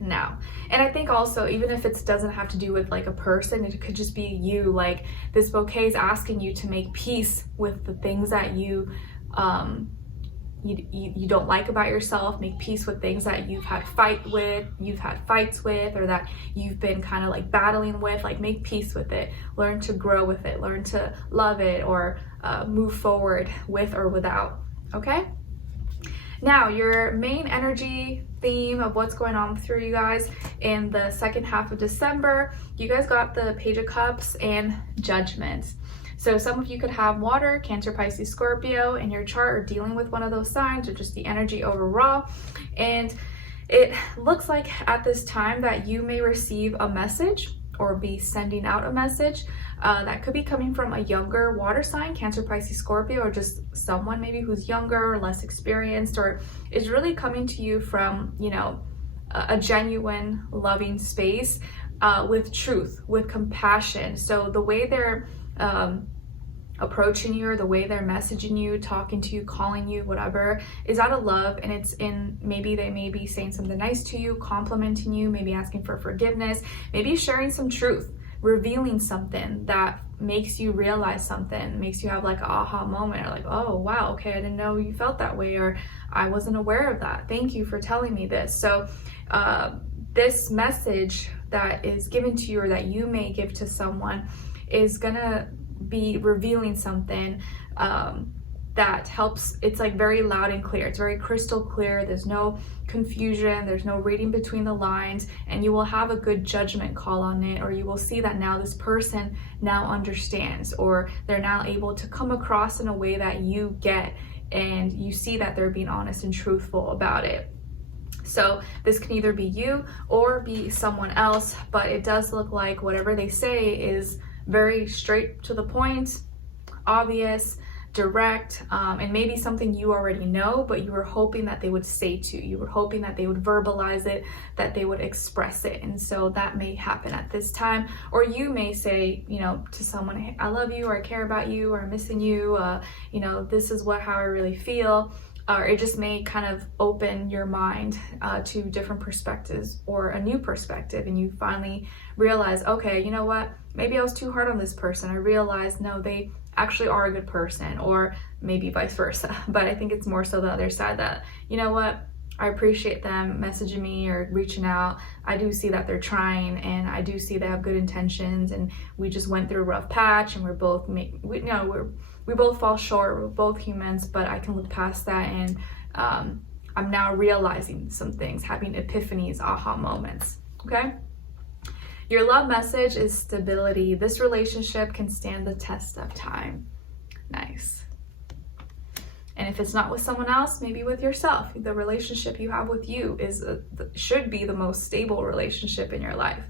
Now, and I think also, even if it doesn't have to do with like a person, it could just be you. Like this bouquet is asking you to make peace with the things that you don't like about yourself. Make peace with things that you've had fights with, or that you've been kind of like battling with. Like make peace with it, learn to grow with it, learn to love it, or move forward with or without. Okay. Now, your main energy theme of what's going on through you guys in the second half of December, you guys got the Page of Cups and Judgment. So some of you could have water, Cancer, Pisces, Scorpio in your chart, or dealing with one of those signs, or just the energy overall. And it looks like at this time that you may receive a message or be sending out a message that could be coming from a younger water sign, Cancer, Pisces, Scorpio, or just someone maybe who's younger or less experienced, or is really coming to you from, you know, a genuine loving space with truth, with compassion. So the way they're approaching you, or the way they're messaging you, talking to you, calling you, whatever, is out of love, and it's in, maybe they may be saying something nice to you, complimenting you, maybe asking for forgiveness, maybe sharing some truth, revealing something that makes you realize something, makes you have like an aha moment, or like, oh wow, okay, I didn't know you felt that way, or I wasn't aware of that, thank you for telling me this. So this message that is given to you, or that you may give to someone, is gonna be revealing something that helps. It's like very loud and clear, it's very crystal clear, there's no confusion, there's no reading between the lines, and you will have a good judgment call on it, or you will see that now this person now understands, or they're now able to come across in a way that you get, and you see that they're being honest and truthful about it. So this can either be you or be someone else, but it does look like whatever they say is very straight to the point, obvious, direct, and maybe something you already know, but you were hoping that they would say to you. You were hoping that they would verbalize it, that they would express it. And so that may happen at this time. Or you may say, you know, to someone, hey, I love you, or I care about you, or I'm missing you, you know, this is how I really feel. Or it just may kind of open your mind to different perspectives, or a new perspective, and you finally realize, okay, you know what, maybe I was too hard on this person. I realized, no, they actually are a good person, or maybe vice versa. But I think it's more so the other side, that, you know what, I appreciate them messaging me or reaching out. I do see that they're trying, and I do see they have good intentions, and we just went through a rough patch, and we're both we both fall short, we're both humans, but I can look past that, and I'm now realizing some things, having epiphanies, aha moments. Okay. Your love message is stability. This relationship can stand the test of time. Nice. And if it's not with someone else, maybe with yourself. The relationship you have with you should be the most stable relationship in your life.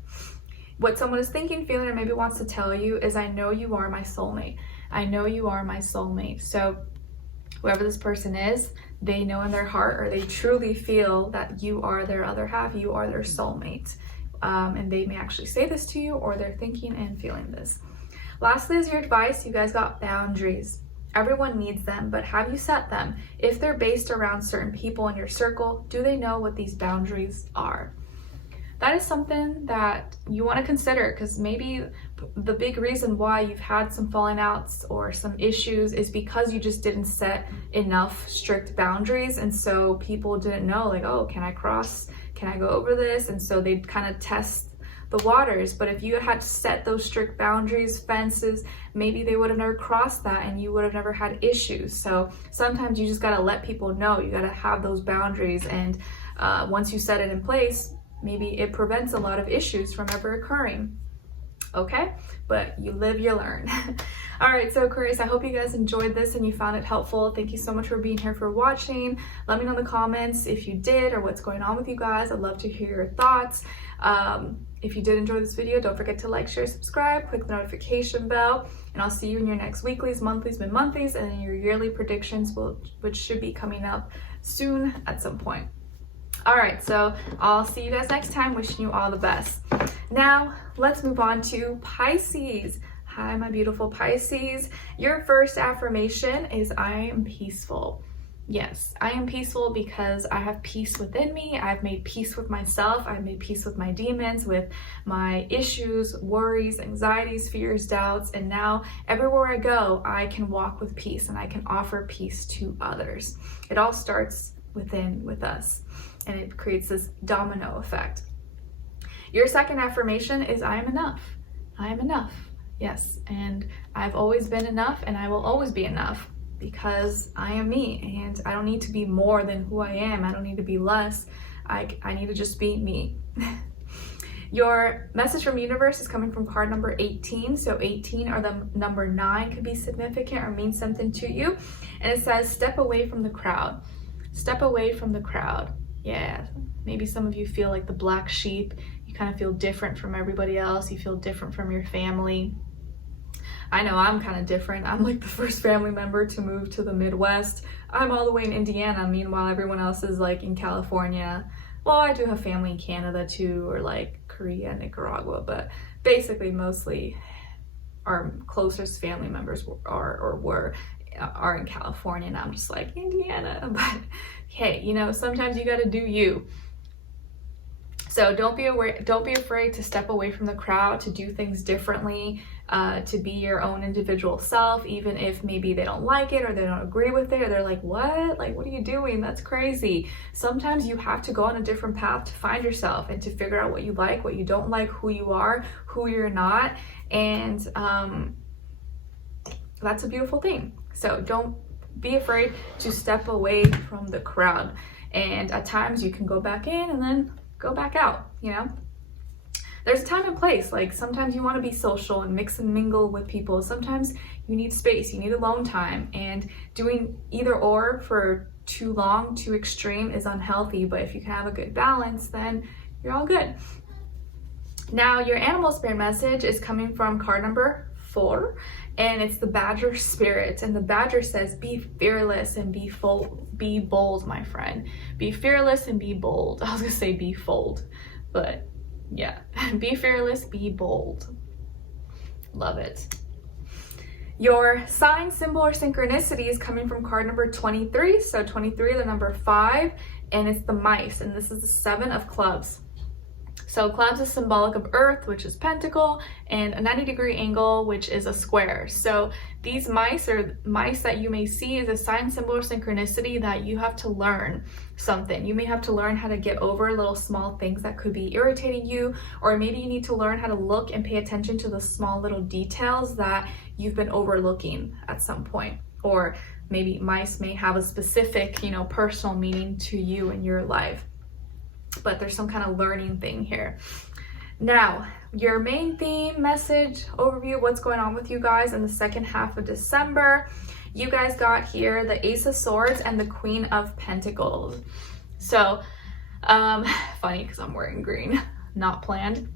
What someone is thinking, feeling, or maybe wants to tell you is, I know you are my soulmate. I know you are my soulmate. So whoever this person is, they know in their heart, or they truly feel that you are their other half, you are their soulmate. And they may actually say this to you, or they're thinking and feeling this. Lastly is your advice. You guys got boundaries. Everyone needs them, but have you set them? If they're based around certain people in your circle, do they know what these boundaries are? That is something that you want to consider, because maybe the big reason why you've had some falling outs or some issues is because you just didn't set enough strict boundaries. And so people didn't know, like, oh, can I cross? Can I go over this? And so they'd kind of test the waters. But if you had set those strict boundaries, fences, maybe they would have never crossed that and you would have never had issues. So sometimes you just got to let people know, you got to have those boundaries. And once you set it in place, maybe it prevents a lot of issues from ever occurring. Okay, but you live, you learn. All right, so Aquarius, I hope you guys enjoyed this and you found it helpful. Thank you so much for being here, for watching. Let me know in the comments if you did or what's going on with you guys. I'd love to hear your thoughts. If you did enjoy this video, don't forget to like, share, subscribe, click the notification bell, and I'll see you in your next weeklies, monthlies, mid-monthlies, and then your yearly predictions, which should be coming up soon at some point. All right, so I'll see you guys next time. Wishing you all the best. Now, let's move on to Pisces. Hi, my beautiful Pisces. Your first affirmation is, I am peaceful. Yes, I am peaceful because I have peace within me. I've made peace with myself. I've made peace with my demons, with my issues, worries, anxieties, fears, doubts. And now everywhere I go, I can walk with peace and I can offer peace to others. It all starts within with us, and it creates this domino effect. Your second affirmation is, I am enough. I am enough. Yes, and I've always been enough, and I will always be enough because I am me, and I don't need to be more than who I am. I don't need to be less. I need to just be me. Your message from universe is coming from card number 18. So 18 or the number 9 could be significant or mean something to you. And it says, step away from the crowd. Step away from the crowd. Yeah, maybe some of you feel like the black sheep. You kind of feel different from everybody else. You feel different from your family. I know I'm kind of different. I'm like the first family member to move to the Midwest. I'm all the way in Indiana. Meanwhile, everyone else is like in California. Well, I do have family in Canada too, or like Korea, Nicaragua, but basically mostly our closest family members were in California, and I'm just like, Indiana. But hey, you know, sometimes you got to do you. So don't be afraid to step away from the crowd, to do things differently, to be your own individual self, even if maybe they don't like it or they don't agree with it, or they're like, what? Like, what are you doing? That's crazy. Sometimes you have to go on a different path to find yourself and to figure out what you like, what you don't like, who you are, who you're not. And that's a beautiful thing. So don't be afraid to step away from the crowd. And at times you can go back in and then go back out, you know? There's a time and place. Like sometimes you want to be social and mix and mingle with people. Sometimes you need space, you need alone time, and doing either or for too long, too extreme is unhealthy. But if you can have a good balance, then you're all good. Now your animal spirit message is coming from card number 4, and it's the badger spirit. And the badger says, be fearless and be bold, my friend. Be fearless and be bold. I was gonna say be fold, but yeah. Be fearless, be bold. Love it. Your sign, symbol, or synchronicity is coming from card number 23. So 23, the number 5, and it's the mice, and this is the 7 of clubs. So clubs is symbolic of earth, which is pentacle, and a 90-degree angle, which is a square. So these mice, or mice that you may see, is a sign, symbol, or synchronicity that you have to learn something. You may have to learn how to get over little small things that could be irritating you, or maybe you need to learn how to look and pay attention to the small little details that you've been overlooking at some point. Or maybe mice may have a specific, you know, personal meaning to you in your life. But there's some kind of learning thing here. Now, your main theme, message, overview, what's going on with you guys in the second half of December. you guys got here the Ace of Swords and the Queen of Pentacles. So, funny because I'm wearing green, not planned.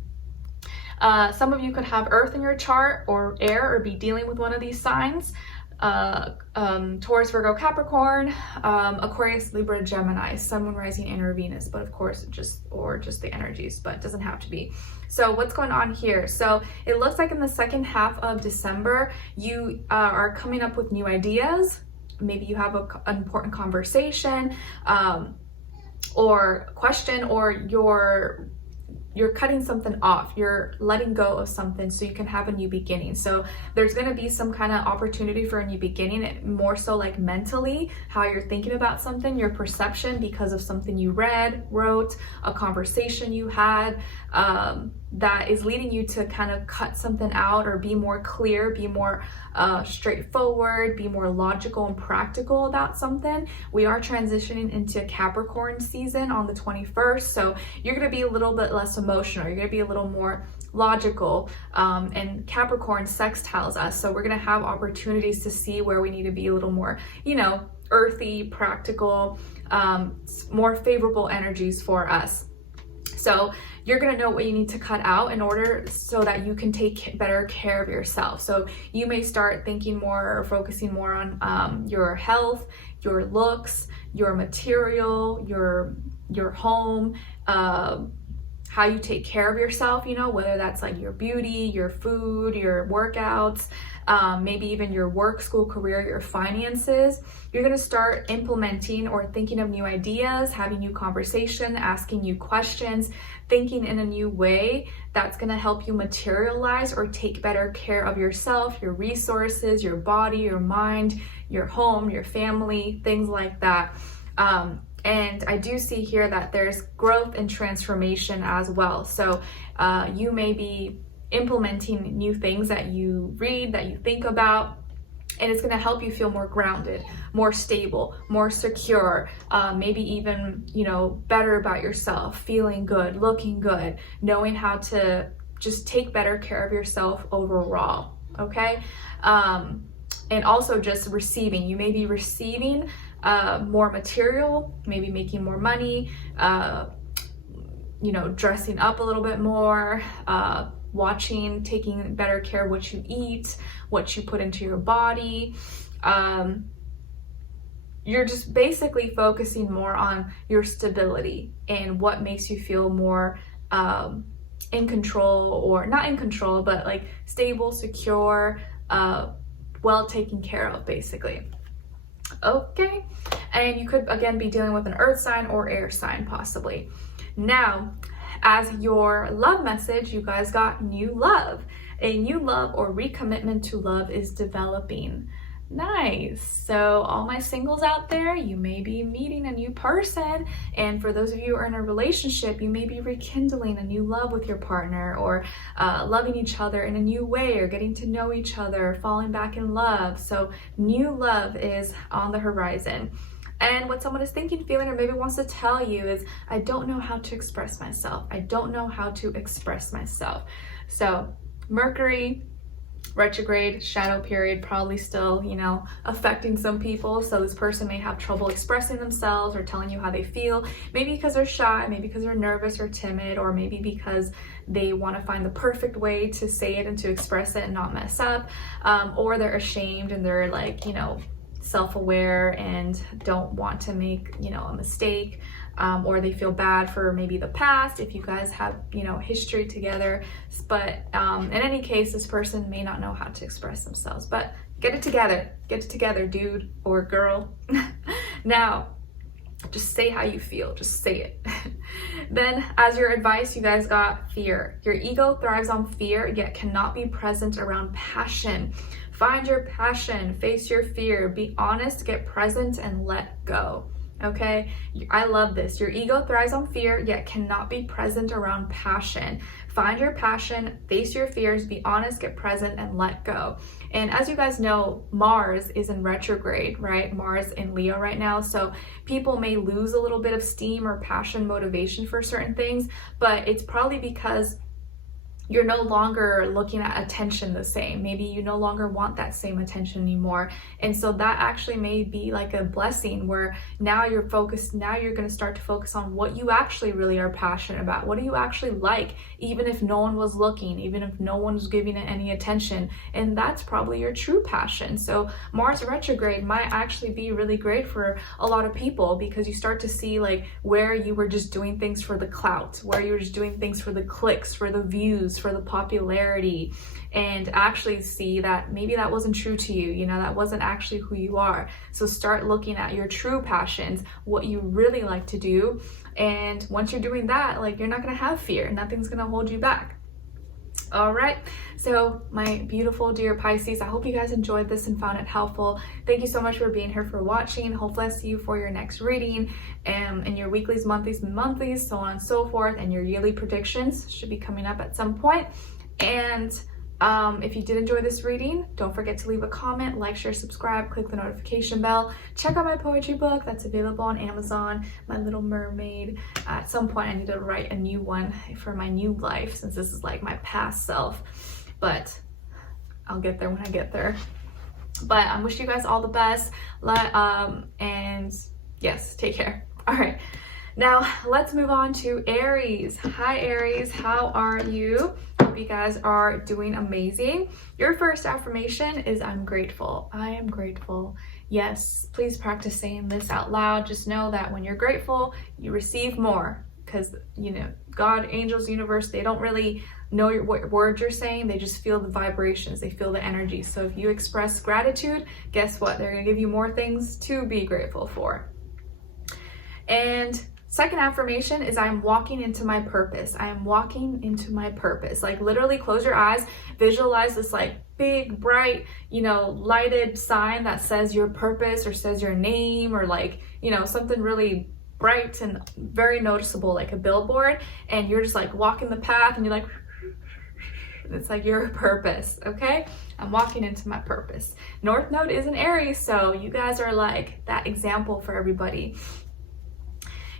Some of you could have Earth in your chart or air, or be dealing with one of these signs. Taurus, Virgo, Capricorn, Aquarius, Libra, Gemini, Sun, Moon, Rising, and or Venus, but of course just the energies, but it doesn't have to be. So what's going on here? So it looks like in the second half of December, you are coming up with new ideas. Maybe you have an important conversation or question, or you're cutting something off, you're letting go of something so you can have a new beginning. So there's going to be some kind of opportunity for a new beginning, more so like mentally, how you're thinking about something, your perception because of something you read, wrote, a conversation you had, that is leading you to kind of cut something out or be more clear, be more straightforward, be more logical and practical about something. We are transitioning into Capricorn season on the 21st, so you're going to be a little bit less emotional, you're going to be a little more logical, and Capricorn sextiles us, so we're going to have opportunities to see where we need to be a little more, you know, earthy, practical, more favorable energies for us. So you're going to know what you need to cut out in order so that you can take better care of yourself. So you may start thinking more or focusing more on your health, your looks, your material, your home, how you take care of yourself, you know, whether that's like your beauty, your food, your workouts, maybe even your work, school, career, your finances. You're going to start implementing or thinking of new ideas, having new conversation, asking new questions, thinking in a new way that's going to help you materialize or take better care of yourself, your resources, your body, your mind, your home, your family, things like that. And I do see here that there's growth and transformation as well. So you may be implementing new things that you read, that you think about, and it's going to help you feel more grounded, more stable, more secure, maybe even, you know, better about yourself, feeling good, looking good, knowing how to just take better care of yourself overall, okay? And also just receiving. You may be receiving more material, maybe making more money, you know, dressing up a little bit more, watching, taking better care of what you eat, what you put into your body. You're just basically focusing more on your stability and what makes you feel more in control, or not in control, but like stable, secure, well taken care of, basically. Okay, and you could again be dealing with an earth sign or air sign possibly. Now, as your love message, you guys got new love. A new love or recommitment to love is developing. Nice. So all my singles out there, you may be meeting a new person, and for those of you who are in a relationship, you may be rekindling a new love with your partner, or loving each other in a new way, or getting to know each other, falling back in love. So new love is on the horizon. And what someone is thinking, feeling, or maybe wants to tell you is, I don't know how to express myself. I don't know how to express myself. So Mercury retrograde, shadow period, probably still, you know, affecting some people. So this person may have trouble expressing themselves or telling you how they feel, maybe because they're shy, maybe because they're nervous or timid, or maybe because they want to find the perfect way to say it and to express it and not mess up, or they're ashamed and they're like, you know, self-aware and don't want to make, you know, a mistake, or they feel bad for maybe the past if you guys have, you know, history together. But in any case, this person may not know how to express themselves. But get it together, dude or girl. Now, just say how you feel, just say it. Then as your advice, you guys got fear. Your ego thrives on fear, yet cannot be present around passion. Find your passion, face your fear, be honest, get present, and let go. Okay, I love this. Your ego thrives on fear, yet cannot be present around passion. Find your passion, face your fears, be honest, get present, and let go. And as you guys know, Mars is in retrograde, right? Mars in Leo right now. So people may lose a little bit of steam or passion, motivation for certain things, but it's probably because you're no longer looking at attention the same. Maybe you no longer want that same attention anymore. And so that actually may be like a blessing where now you're focused, now you're going to start to focus on what you actually really are passionate about. What do you actually like, even if no one was looking, even if no one was giving it any attention? And that's probably your true passion. So Mars retrograde might actually be really great for a lot of people, because you start to see like where you were just doing things for the clout, where you were just doing things for the clicks, for the views, for the popularity, and actually see that maybe that wasn't true to you, you know, that wasn't actually who you are. So start looking at your true passions, what you really like to do. And once you're doing that, like, you're not going to have fear. Nothing's going to hold you back. All right, so my beautiful dear Pisces, I hope you guys enjoyed this and found it helpful. Thank you so much for being here, for watching. Hopefully I see you for your next reading, and your weeklies, monthlies, so on and so forth, and your yearly predictions should be coming up at some point. And if you did enjoy this reading, don't forget to leave a comment, like, share, subscribe, click the notification bell. Check out my poetry book that's available on Amazon, My Little Mermaid. At some point I need to write a new one for my new life, since this is like my past self, but I'll get there when I get there. But I wish you guys all the best, and yes, take care. All right, now let's move on to Aries. Hi Aries, how are you? Hope you guys are doing amazing. Your first affirmation is I'm grateful. I am grateful. Yes, please practice saying this out loud. Just know that when you're grateful, you receive more, because, you know, God, angels, universe, they don't really know what words you're saying. They just feel the vibrations, they feel the energy. So if you express gratitude, guess what? They're gonna give you more things to be grateful for. And second affirmation is I'm walking into my purpose. I am walking into my purpose. Like, literally close your eyes, visualize this like big, bright, you know, lighted sign that says your purpose, or says your name, or like, you know, something really bright and very noticeable, like a billboard. And you're just like walking the path, and you're like, it's like your purpose. Okay, I'm walking into my purpose. North Node is in Aries, so you guys are like that example for everybody.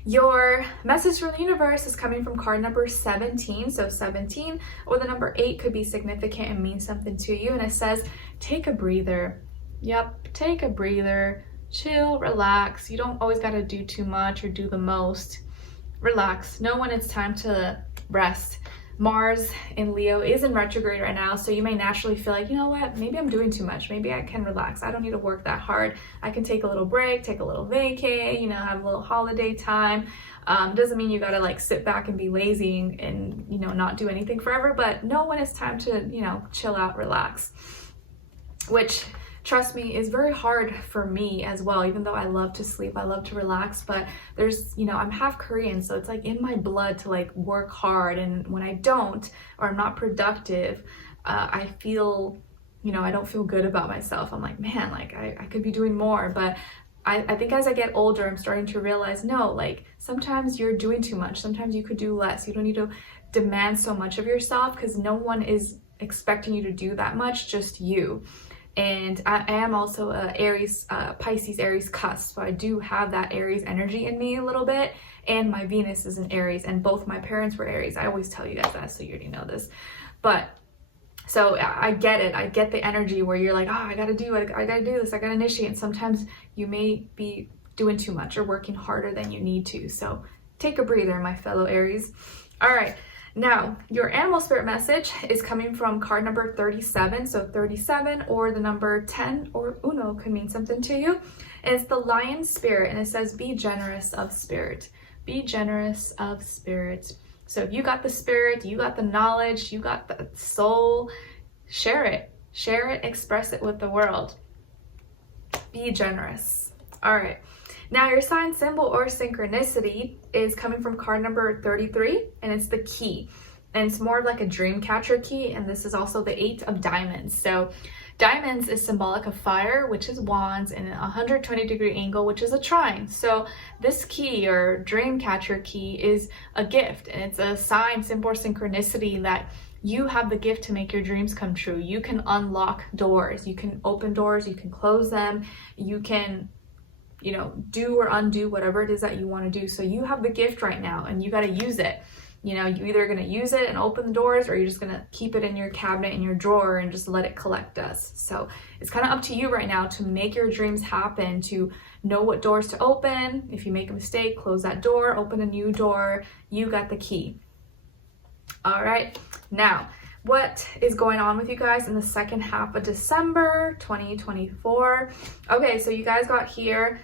Your message from the universe is coming from card number 17. So 17 or the number 8 could be significant and mean something to you. And it says, take a breather. Yep, take a breather. Chill, relax. You don't always got to do too much or do the most. Relax. Know when it's time to rest. Mars in Leo is in retrograde right now, so you may naturally feel like, you know what, maybe I'm doing too much. Maybe I can relax. I don't need to work that hard. I can take a little break, take a little vacay, you know, have a little holiday time. Doesn't mean you gotta like sit back and be lazy and, you know, not do anything forever, but know when it's time to, you know, chill out, relax. Which, trust me, is very hard for me as well. Even though I love to sleep, I love to relax, but there's, you know, I'm half Korean, so it's like in my blood to like work hard. And when I don't, or I'm not productive, I feel, you know, I don't feel good about myself. I'm like, man, like I could be doing more. But I think as I get older, I'm starting to realize, no, like sometimes you're doing too much. Sometimes you could do less. You don't need to demand so much of yourself, because no one is expecting you to do that much, just you. And I am also a Aries, Pisces Aries cusp, so I do have that Aries energy in me a little bit, and my Venus is in Aries, and both my parents were Aries. I always tell you guys that, so you already know this. But so I get it. I get the energy where you're like, oh, I gotta do it. I gotta do this. I gotta initiate. And sometimes you may be doing too much or working harder than you need to. So take a breather, my fellow Aries. All right. Now, your animal spirit message is coming from card number 37. So 37 or the number 10 or uno could mean something to you. It's the lion spirit, and it says, be generous of spirit. Be generous of spirit. So if you got the spirit, you got the knowledge, you got the soul, share it. Share it, express it with the world. Be generous. All right. Now your sign symbol or synchronicity is coming from card number 33, and it's the key. And it's more of like a dream catcher key, and this is also the 8 of diamonds. So diamonds is symbolic of fire, which is wands, and a 120-degree angle, which is a trine. So this key or dream catcher key is a gift, and it's a sign, symbol, or synchronicity that you have the gift to make your dreams come true. You can unlock doors, you can open doors, you can close them, you can, you know, do or undo whatever it is that you want to do. So you have the gift right now, and you got to use it. You know, you either going to use it and open the doors, or you're just going to keep it in your cabinet, in your drawer, and just let it collect dust. So it's kind of up to you right now to make your dreams happen, to know what doors to open. If you make a mistake, close that door, open a new door. You got the key. All right. Now, what is going on with you guys in the second half of December 2024? Okay, so you guys got here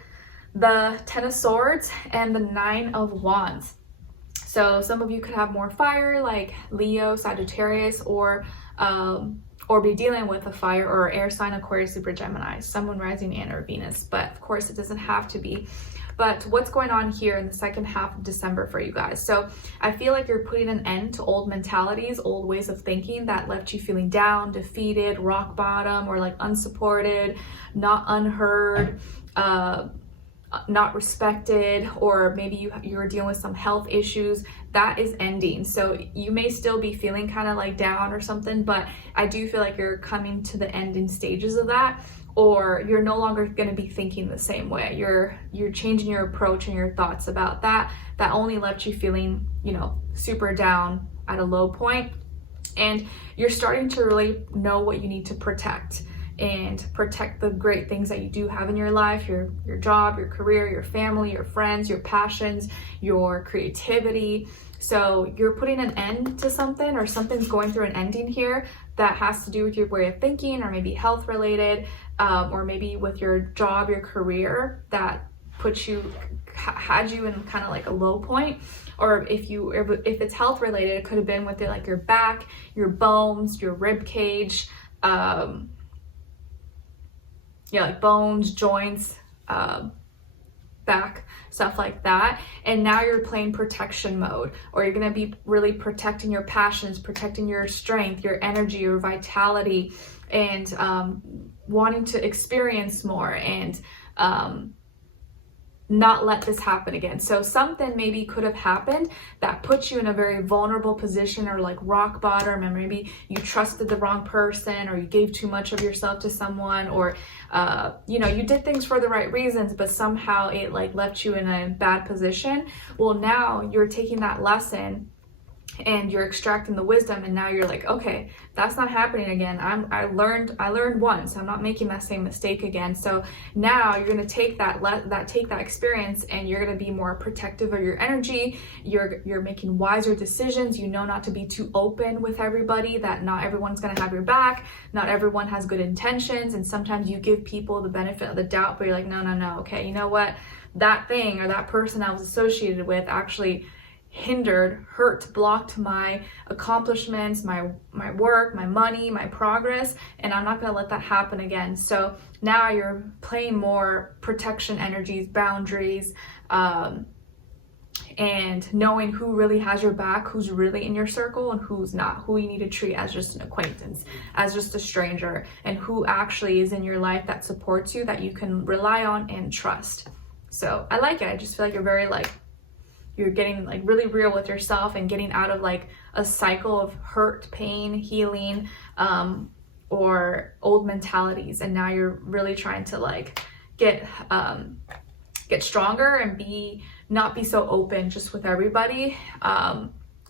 the Ten of Swords and the Nine of Wands. So some of you could have more fire, like Leo, Sagittarius, or be dealing with a fire or air sign, Aquarius, Libra, Gemini, Sun, Moon, Rising, and or Venus. But of course, it doesn't have to be. But what's going on here in the second half of December for you guys? So I feel like you're putting an end to old mentalities, old ways of thinking that left you feeling down, defeated, rock bottom, or like unsupported, not unheard, not respected, or maybe you're dealing with some health issues. That is ending. So you may still be feeling kind of like down or something, but I do feel like you're coming to the ending stages of that, or you're no longer going to be thinking the same way. You're changing your approach and your thoughts about that only left you feeling, you know, super down at a low point. And you're starting to really know what you need to protect, and protect the great things that you do have in your life, your job, your career, your family, your friends, your passions, your creativity. So you're putting an end to something, or something's going through an ending here that has to do with your way of thinking, or maybe health related, or maybe with your job, your career, that had you in kind of like a low point. Or if it's health related, it could have been with like your back, your bones, your rib cage, like bones, joints, back, stuff like that. And now you're playing protection mode, or you're going to be really protecting your passions, protecting your strength, your energy, your vitality, and wanting to experience more, and not let this happen again. So something maybe could have happened that puts you in a very vulnerable position, or like rock bottom, or maybe you trusted the wrong person, or you gave too much of yourself to someone, or you know, you did things for the right reasons, but somehow it like left you in a bad position. Well, now you're taking that lesson and you're extracting the wisdom, and now you're like, okay, that's not happening again. I learned once. I'm not making that same mistake again. So now you're going to take that experience, and you're going to be more protective of your energy. You're making wiser decisions. You know not to be too open with everybody, that not everyone's going to have your back. Not everyone has good intentions, and sometimes you give people the benefit of the doubt, but you're like, no, okay, you know what? That thing or that person I was associated with actually hindered, hurt, blocked my accomplishments, my work, my money, my progress, and I'm not going to let that happen again. So now you're playing more protection energies, boundaries, and knowing who really has your back, who's really in your circle, and who's not, who you need to treat as just an acquaintance, as just a stranger, and who actually is in your life that supports you, that you can rely on and trust. So I like it. I just feel like you're very you're getting like really real with yourself, and getting out of like a cycle of hurt, pain, healing, or old mentalities. And now you're really trying to like get stronger, and not be so open just with everybody,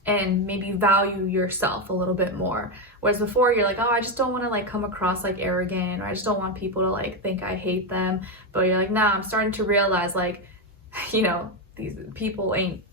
and maybe value yourself a little bit more. Whereas before you're like, oh, I just don't want to like come across like arrogant, or I just don't want people to like think I hate them. But you're like, nah, I'm starting to realize like, you know, these people ain't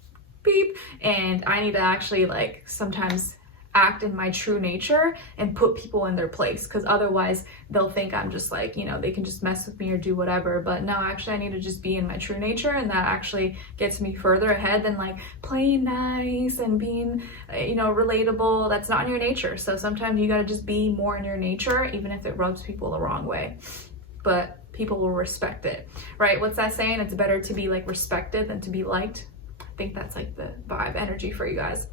beep, and I need to actually like sometimes act in my true nature and put people in their place, because otherwise they'll think I'm just like, you know, they can just mess with me or do whatever. But no, actually I need to just be in my true nature, and that actually gets me further ahead than like playing nice and being, you know, relatable. That's not in your nature. So sometimes you got to just be more in your nature, even if it rubs people the wrong way. But people will respect it, right? What's that saying? It's better to be like respected than to be liked. I think that's like the vibe energy for you guys.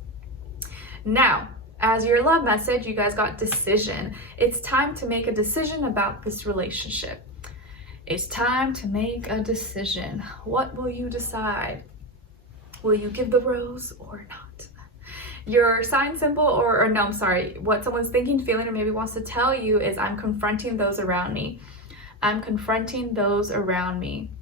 Now, as your love message, you guys got decision. It's time to make a decision about this relationship. It's time to make a decision. What will you decide? Will you give the rose or not? Your sign symbol, or no, I'm sorry, what someone's thinking, feeling, or maybe wants to tell you is, I'm confronting those around me. I'm confronting those around me.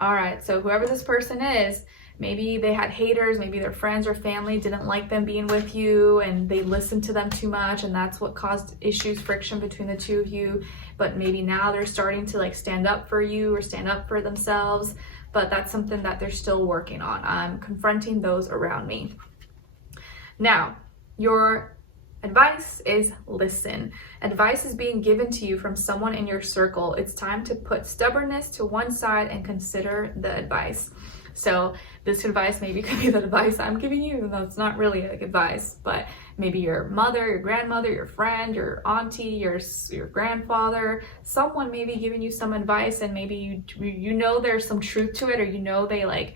All right, so whoever this person is, maybe they had haters, maybe their friends or family didn't like them being with you and they listened to them too much, and that's what caused issues, friction between the two of you. But maybe now they're starting to like stand up for you or stand up for themselves, but that's something that they're still working on. I'm confronting those around me. Now, your advice is listen. Advice is being given to you from someone in your circle. It's time to put stubbornness to one side and consider the advice. So this advice maybe could be the advice I'm giving you, even though it's not really like advice, but maybe your mother, your grandmother, your friend, your auntie, your grandfather, someone maybe giving you some advice, and maybe you know there's some truth to it, or you know they like,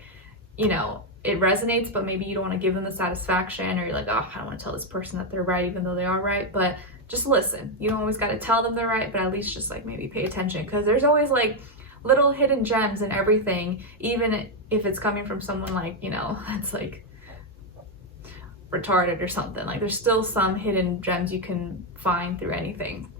you know, it resonates, but maybe you don't want to give them the satisfaction, or you're like, oh, I don't want to tell this person that they're right, even though they are right. But just listen. You don't always got to tell them they're right, but at least just like maybe pay attention, because there's always like little hidden gems in everything, even if it's coming from someone like, you know, that's like retarded or something. Like there's still some hidden gems you can find through anything.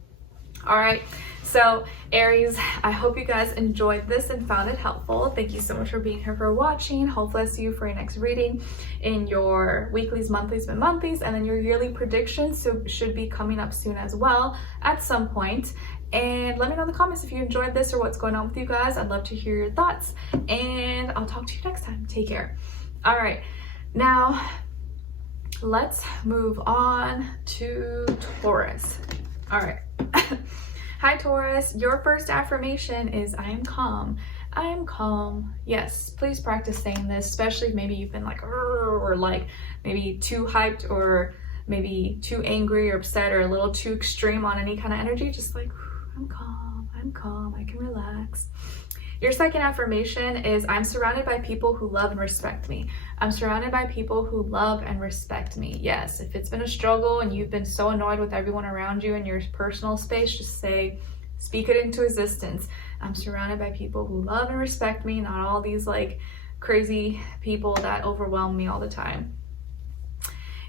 All right, so Aries, I hope you guys enjoyed this and found it helpful. Thank you so much for being here, for watching. Hopefully I see you for your next reading in your weeklies, monthlies, and monthlies, and then your yearly predictions should be coming up soon as well at some point. And let me know in the comments if you enjoyed this or what's going on with you guys. I'd love to hear your thoughts, and I'll talk to you next time. Take care. All right, now let's move on to Taurus. All right. Hi Taurus, your first affirmation is I am calm. I am calm. Yes, please practice saying this, especially if maybe you've been like, or like maybe too hyped, or maybe too angry or upset, or a little too extreme on any kind of energy. Just like, I'm calm, I can relax. Your second affirmation is I'm surrounded by people who love and respect me. I'm surrounded by people who love and respect me. Yes, if it's been a struggle and you've been so annoyed with everyone around you in your personal space, just speak it into existence. I'm surrounded by people who love and respect me, not all these like crazy people that overwhelm me all the time.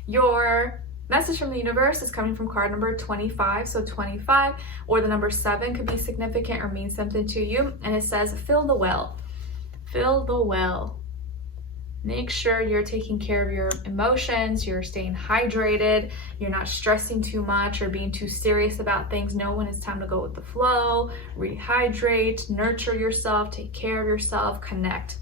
Your message from the universe is coming from card number 25. So 25 or the number 7 could be significant or mean something to you. And it says, fill the well. Fill the well. Make sure you're taking care of your emotions, you're staying hydrated, you're not stressing too much or being too serious about things. Know when it's time to go with the flow, rehydrate, nurture yourself, take care of yourself, connect.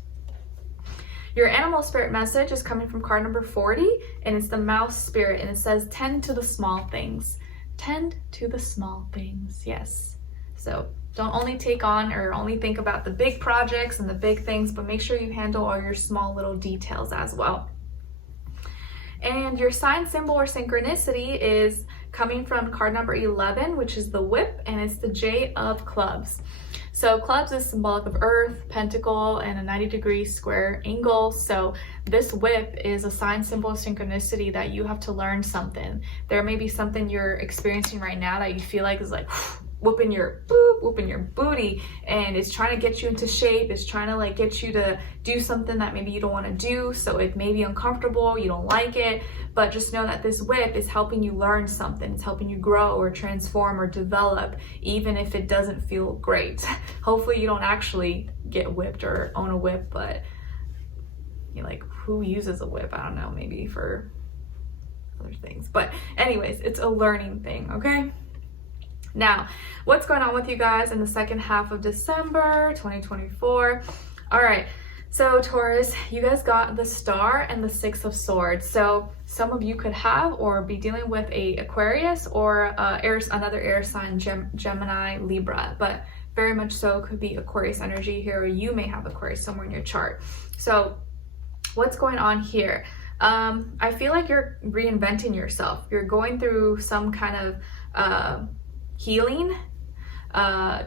Your animal spirit message is coming from card number 40, and it's the mouse spirit, and it says, tend to the small things. Tend to the small things, yes. So don't only take on or only think about the big projects and the big things, but make sure you handle all your small little details as well. And your sign, symbol, or synchronicity is coming from card number 11, which is the whip, and it's the J of clubs. So clubs is symbolic of earth, pentacle, and a 90-degree square angle. So this whip is a sign, symbol, synchronicity that you have to learn something. There may be something you're experiencing right now that you feel like is like whooping your booty, and it's trying to get you into shape. It's trying to like get you to do something that maybe you don't want to do. So it may be uncomfortable, you don't like it, but just know that this whip is helping you learn something. It's helping you grow or transform or develop, even if it doesn't feel great. Hopefully you don't actually get whipped or own a whip, but you know, like, who uses a whip? I don't know, maybe for other things. But anyways, it's a learning thing, okay? Now, what's going on with you guys in the second half of December 2024? All right, so Taurus, you guys got the Star and the 6 of Swords. So some of you could have or be dealing with a Aquarius or another air sign, Gemini, Libra, but very much so could be Aquarius energy here, or you may have Aquarius somewhere in your chart. So what's going on here? I feel like you're reinventing yourself. You're going through some kind of healing,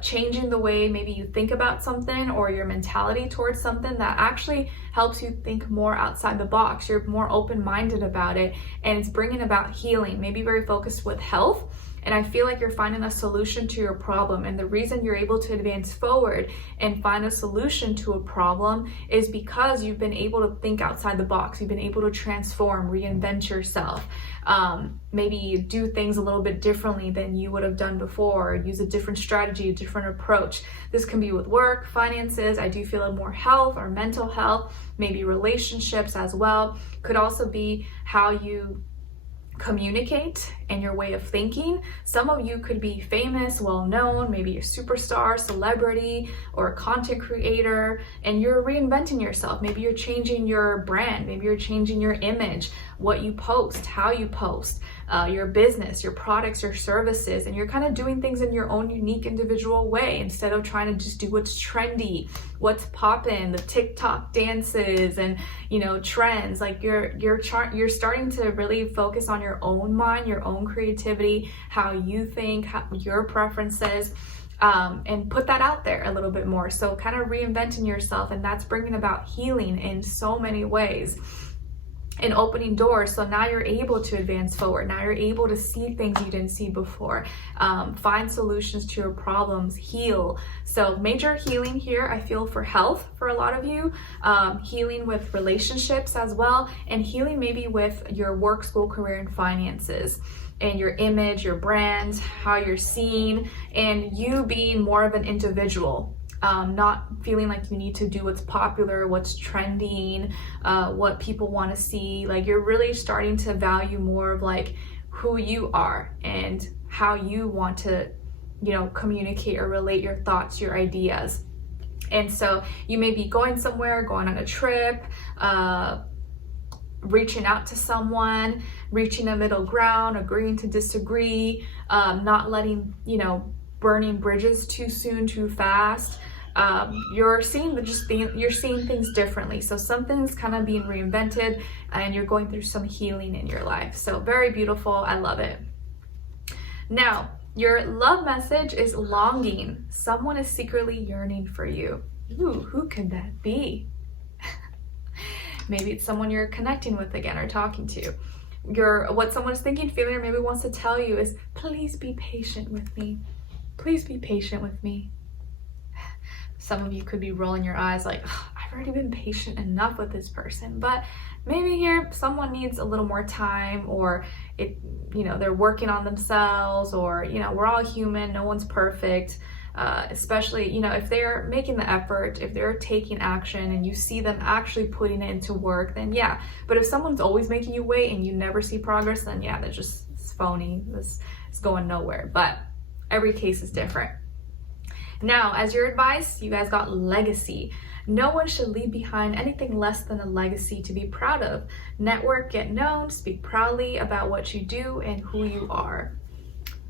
changing the way maybe you think about something or your mentality towards something that actually helps you think more outside the box. You're more open-minded about it, and it's bringing about healing, maybe very focused with health. And I feel like you're finding a solution to your problem. And the reason you're able to advance forward and find a solution to a problem is because you've been able to think outside the box. You've been able to transform, reinvent yourself. Maybe do things a little bit differently than you would have done before, use a different strategy, a different approach. This can be with work, finances. I do feel more health or mental health, maybe relationships as well. Could also be how you communicate and your way of thinking. Some of you could be famous, well-known, maybe a superstar, celebrity, or a content creator, and you're reinventing yourself. Maybe you're changing your brand, maybe you're changing your image, what you post, how you post, your business, your products, your services, and you're kind of doing things in your own unique individual way instead of trying to just do what's trendy, what's poppin', the TikTok dances and, you know, trends. Like you're starting to really focus on your own mind, your own creativity, how you think, your preferences, and put that out there a little bit more. So kind of reinventing yourself, and that's bringing about healing in so many ways and opening doors. So now you're able to advance forward. Now you're able to see things you didn't see before, find solutions to your problems, heal. So major healing here, I feel, for health for a lot of you, healing with relationships as well, and healing maybe with your work, school, career, and finances, and your image, your brand, how you're seen, and you being more of an individual. Not feeling like you need to do what's popular, what's trending, what people want to see. Like you're really starting to value more of like who you are and how you want to, you know, communicate or relate your thoughts, your ideas. And so you may be going somewhere, going on a trip, reaching out to someone, reaching a middle ground, agreeing to disagree, not letting, you know, burning bridges too soon, too fast. You're seeing you're seeing things differently. So something's kind of being reinvented and you're going through some healing in your life. So very beautiful. I love it. Now, your love message is longing. Someone is secretly yearning for you. Ooh, who could that be? Maybe it's someone you're connecting with again or talking to. What someone is thinking, feeling, or maybe wants to tell you is, please be patient with me. Please be patient with me. Some of you could be rolling your eyes like, oh, I've already been patient enough with this person. But maybe here someone needs a little more time, or they're working on themselves, or, we're all human. No one's perfect. Especially, if they're making the effort, if they're taking action and you see them actually putting it into work, then yeah. But if someone's always making you wait and you never see progress, then yeah, it's phony. It's going nowhere. But every case is different. Now, as your advice, you guys got legacy. No one should leave behind anything less than a legacy to be proud of. Network, get known, speak proudly about what you do and who you are.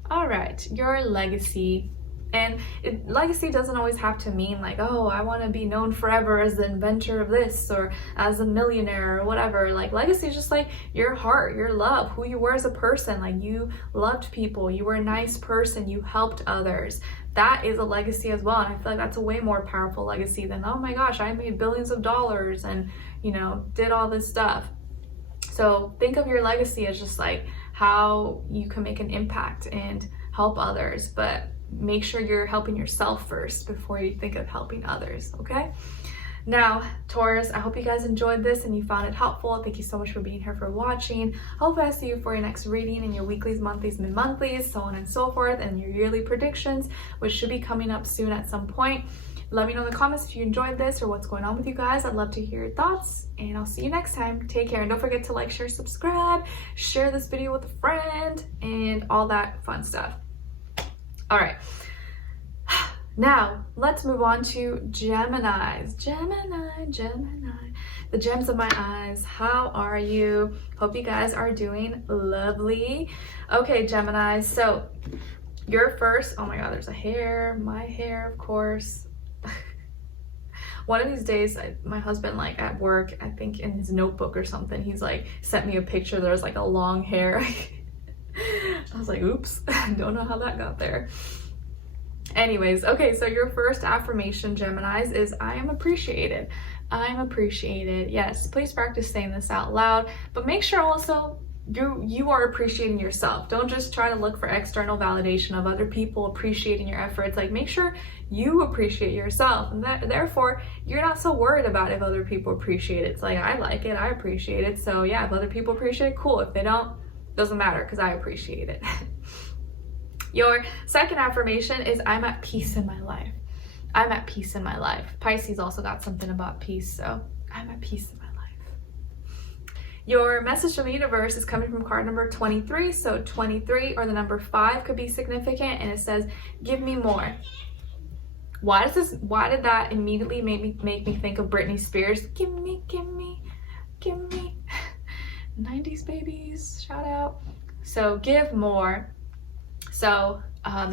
All right, your legacy. And legacy doesn't always have to mean like, oh, I want to be known forever as the inventor of this or as a millionaire or whatever. Like legacy is just like your heart, your love, who you were as a person. Like you loved people, you were a nice person, you helped others. That is a legacy as well. And I feel like that's a way more powerful legacy than, oh my gosh, I made billions of dollars and, did all this stuff. So think of your legacy as just like how you can make an impact and help others, but make sure you're helping yourself first before you think of helping others, okay? Now, Taurus, I hope you guys enjoyed this and you found it helpful. Thank you so much for being here, for watching. Hopefully I see you for your next reading and your weeklies, monthlies, mid-monthlies, so on and so forth, and your yearly predictions, which should be coming up soon at some point. Let me know in the comments if you enjoyed this or what's going on with you guys. I'd love to hear your thoughts, and I'll see you next time. Take care, and don't forget to like, share, subscribe, share this video with a friend, and all that fun stuff. All right, now let's move on to Geminis. Gemini, the gems of my eyes. How are you? Hope you guys are doing lovely. Okay, Gemini, so you're first. Oh my God, there's a hair, my hair, of course. One of these days, my husband, like at work, I think in his notebook or something, he's like sent me a picture. There's like a long hair. I was like, oops, I don't know how that got there. Anyways, okay, so your first affirmation, Geminis, is I am appreciated. I'm appreciated. Yes, please practice saying this out loud, but make sure also you are appreciating yourself. Don't just try to look for external validation of other people appreciating your efforts. Like, make sure you appreciate yourself, and therefore you're not so worried about if other people appreciate it. It's like, I like it, I appreciate it, so yeah, if other people appreciate it, cool. If they don't, doesn't matter, because I appreciate it. Your second affirmation is, I'm at peace in my life. I'm at peace in my life. Pisces also got something about peace, so I'm at peace in my life. Your message from the universe is coming from card number 23. So 23 or the number 5 could be significant, and it says, give me more. Why did that immediately make me think of Britney Spears? Give me, give me, give me. 90s babies, shout out. So give more. So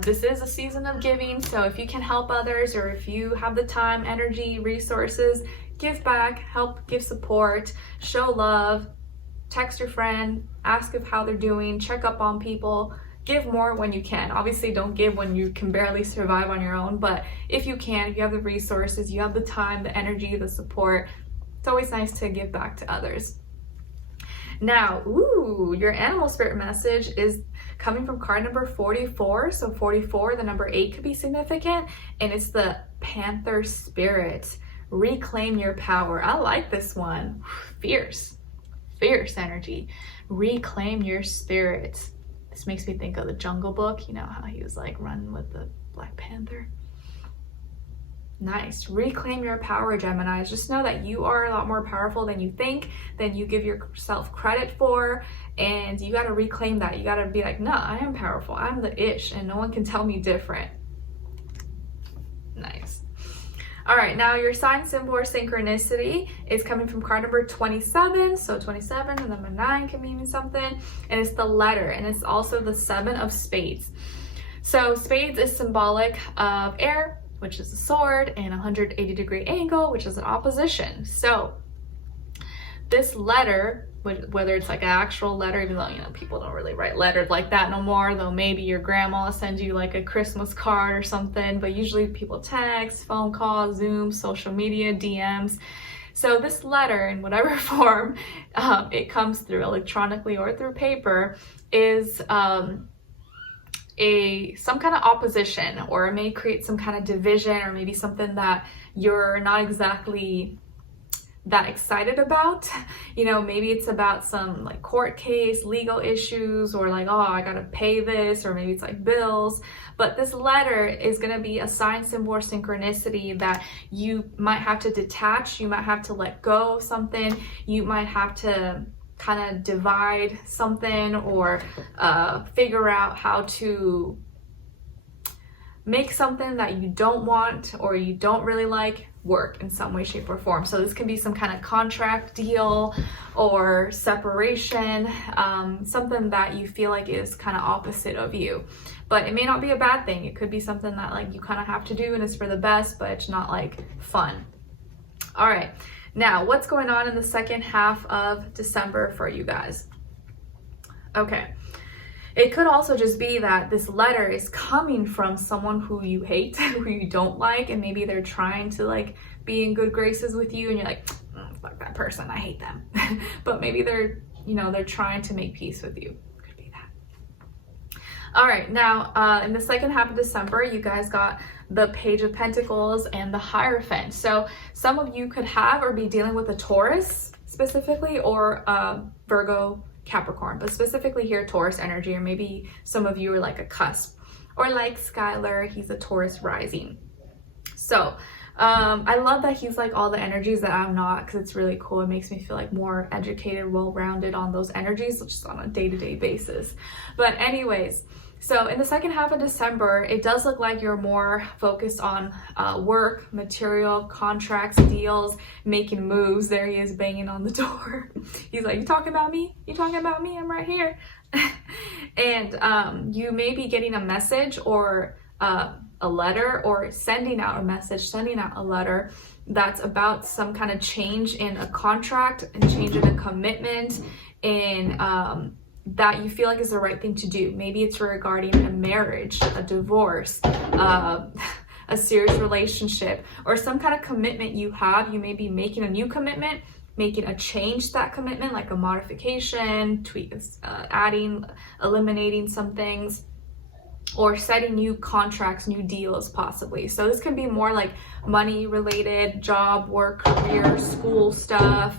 this is a season of giving. So if you can help others, or if you have the time, energy, resources, give back, help, give support, show love, text your friend, ask if how they're doing, check up on people, give more when you can. Obviously don't give when you can barely survive on your own, but if you can, if you have the resources, you have the time, the energy, the support, it's always nice to give back to others. Now, your animal spirit message is coming from card number 44. So 44, the number 8 could be significant, and it's the Panther spirit. Reclaim your power. I like this one. Fierce energy. Reclaim your spirit. This makes me think of the Jungle Book. You know how he was like running with the Black Panther. Nice. Reclaim your power, Geminis. Just know that you are a lot more powerful than you think, than you give yourself credit for, and you got to reclaim that. You got to be like, no, I am powerful. I'm the ish, and no one can tell me different. Nice. All right, now your sign symbol or synchronicity is coming from card number 27. So 27 and number 9 can mean something, and it's the letter, and it's also the 7 of spades. So spades is symbolic of air, which is a sword, and 180-degree angle, which is an opposition. So this letter, whether it's like an actual letter, even though, you know, people don't really write letters like that no more, though maybe your grandma sends you like a Christmas card or something, but usually people text, phone calls, Zoom, social media, DMs. So this letter, in whatever form it comes through, electronically or through paper, is some kind of opposition, or it may create some kind of division, or maybe something that you're not exactly that excited about. You know, maybe it's about some like court case, legal issues, or like, oh, I gotta pay this, or maybe it's like bills. But this letter is gonna be a sign, symbol, or synchronicity that you might have to detach, you might have to let go of something, you might have to kind of divide something, or figure out how to make something that you don't want or you don't really like work in some way, shape, or form. So this can be some kind of contract deal or separation, something that you feel like is kind of opposite of you. But it may not be a bad thing. It could be something that like you kind of have to do and it's for the best, but it's not like fun. All right. Now, what's going on in the second half of December for you guys? Okay. It could also just be that this letter is coming from someone who you hate, who you don't like, and maybe they're trying to like be in good graces with you, and you're like, fuck that person, I hate them. But maybe they're, you know, they're trying to make peace with you. Could be that. All right, now in the second half of December, you guys got the Page of Pentacles and the Hierophant. So some of you could have or be dealing with a Taurus specifically, or Virgo, Capricorn, but specifically here Taurus energy, or maybe some of you are like a cusp, or like Skylar, he's a Taurus rising. So I love that he's like all the energies that I'm not, because it's really cool. It makes me feel like more educated, well-rounded on those energies, just on a day-to-day basis. But anyways, so in the second half of December, it does look like you're more focused on work, material, contracts, deals, making moves. There he is banging on the door. He's like, you talking about me? You talking about me? I'm right here. And you may be getting a message, or a letter, or sending out a message, sending out a letter that's about some kind of change in a contract, and change in a commitment, in that you feel like is the right thing to do. Maybe it's regarding a marriage, a divorce, a serious relationship, or some kind of commitment you have. You may be making a new commitment, making a change to that commitment, like a modification, adding, eliminating some things, or setting new contracts, new deals possibly. So this can be more like money related, job, work, career, school stuff.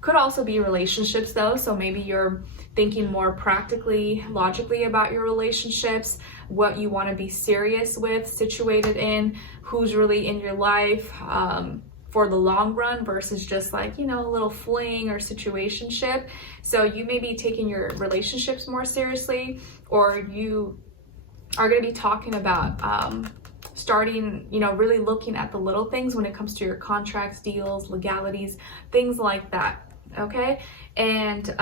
Could also be relationships though. So maybe you're thinking more practically, logically about your relationships, what you want to be serious with, situated in, who's really in your life for the long run versus just like, you know, a little fling or situationship. So you may be taking your relationships more seriously, or you are going to be talking about starting, you know, really looking at the little things when it comes to your contracts, deals, legalities, things like that. Okay. And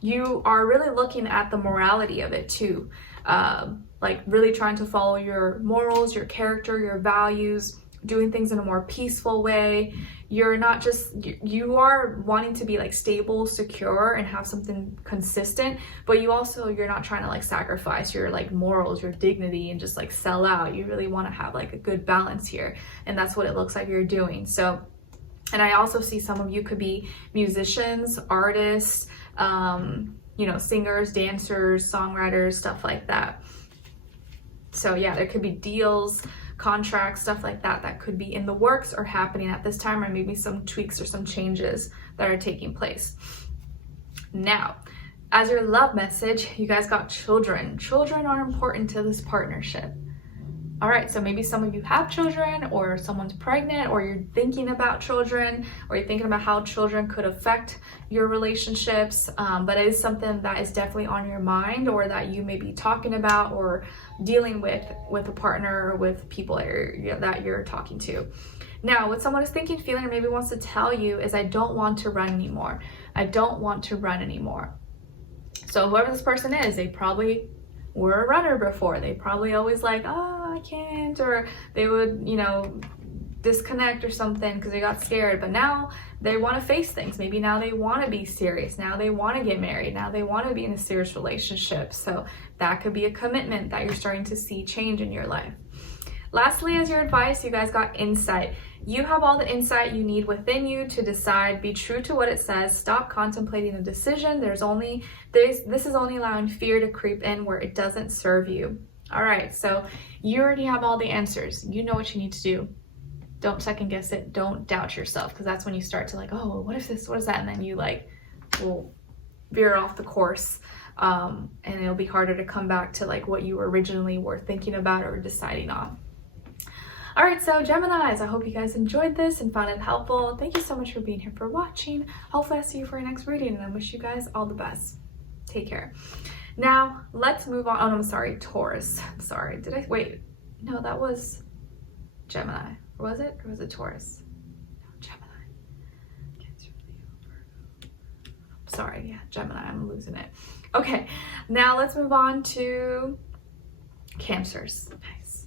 you are really looking at the morality of it too. Like really trying to follow your morals, your character, your values, doing things in a more peaceful way. You're not just, you are wanting to be like stable, secure, and have something consistent, but you're not trying to like sacrifice your like morals, your dignity, and just like sell out. You really want to have like a good balance here. And that's what it looks like you're doing. So, and I also see some of you could be musicians, artists, you know, singers, dancers, songwriters, stuff like that. So yeah, there could be deals, contracts, stuff like that that could be in the works or happening at this time, or maybe some tweaks or some changes that are taking place. Now, as your love message, you guys got children. Children are important to this partnership. All right, so maybe some of you have children, or someone's pregnant, or you're thinking about children, or you're thinking about how children could affect your relationships, but it is something that is definitely on your mind, or that you may be talking about or dealing with a partner or with people that you're talking to. Now, what someone is thinking, feeling, or maybe wants to tell you is, I don't want to run anymore. I don't want to run anymore. So whoever this person is, they probably were a runner before. They probably always like, oh, I can't, or they would, you know, disconnect or something because they got scared. But now they want to face things. Maybe now they want to be serious. Now they want to get married. Now they want to be in a serious relationship. So that could be a commitment that you're starting to see change in your life. Lastly, as your advice, you guys got insight. You have all the insight you need within you to decide. Be true to what it says. Stop contemplating a decision. This is only allowing fear to creep in where it doesn't serve you. All right, so you already have all the answers. You know what you need to do. Don't second guess it. Don't doubt yourself, because that's when you start to like, oh, what if this, what is that? And then you like will veer off the course, and it'll be harder to come back to like what you originally were thinking about or deciding on. All right, so Geminis, I hope you guys enjoyed this and found it helpful. Thank you so much for being here, for watching. Hopefully I'll see you for your next reading, and I wish you guys all the best. Take care. Now, let's move on. Oh, no, I'm sorry, Taurus. I'm sorry, did I, wait, no, that was Gemini. Was it, or was it Taurus? No, Gemini. Cancer, Leo, Virgo. Sorry, yeah, Gemini, I'm losing it. Okay, now let's move on to Cancers. Nice.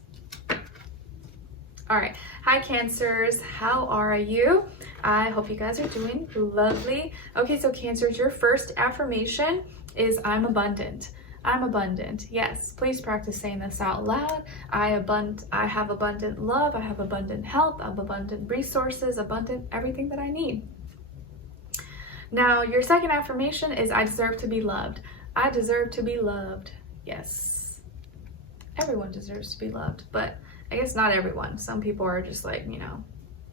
All right, hi Cancers, how are you? I hope you guys are doing lovely. Okay, so Cancers, your first affirmation is I'm abundant. I'm abundant. Yes, please practice saying this out loud. I have abundant love. I have abundant health. I have abundant resources, abundant everything that I need. Now, your second affirmation is I deserve to be loved. I deserve to be loved. Yes, everyone deserves to be loved, but I guess not everyone. Some people are just like, you know,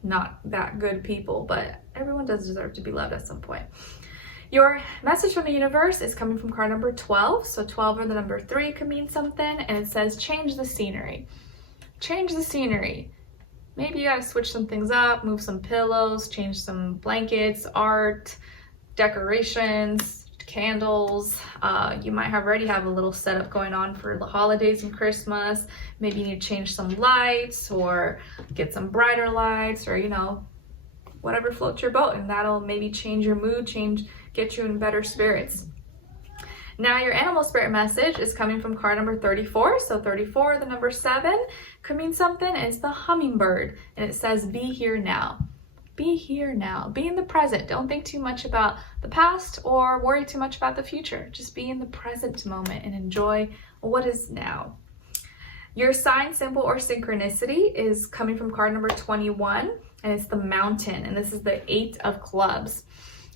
not that good people, but everyone does deserve to be loved at some point. Your message from the universe is coming from card number 12. So 12 or the number 3 could mean something, and it says change the scenery. Change the scenery. Maybe you gotta switch some things up, move some pillows, change some blankets, art, decorations, candles. You might already have a little setup going on for the holidays and Christmas. Maybe you need to change some lights or get some brighter lights, or, you know, whatever floats your boat, and that'll maybe change your mood, get you in better spirits. Now your animal spirit message is coming from card number 34. So 34, the number 7, could mean something. It's the hummingbird, and it says be here now. Be here now. Be in the present. Don't think too much about the past or worry too much about the future. Just be in the present moment and enjoy what is now. Your sign, symbol, or synchronicity is coming from card number 21. and it's the Mountain, and this is the 8 of clubs.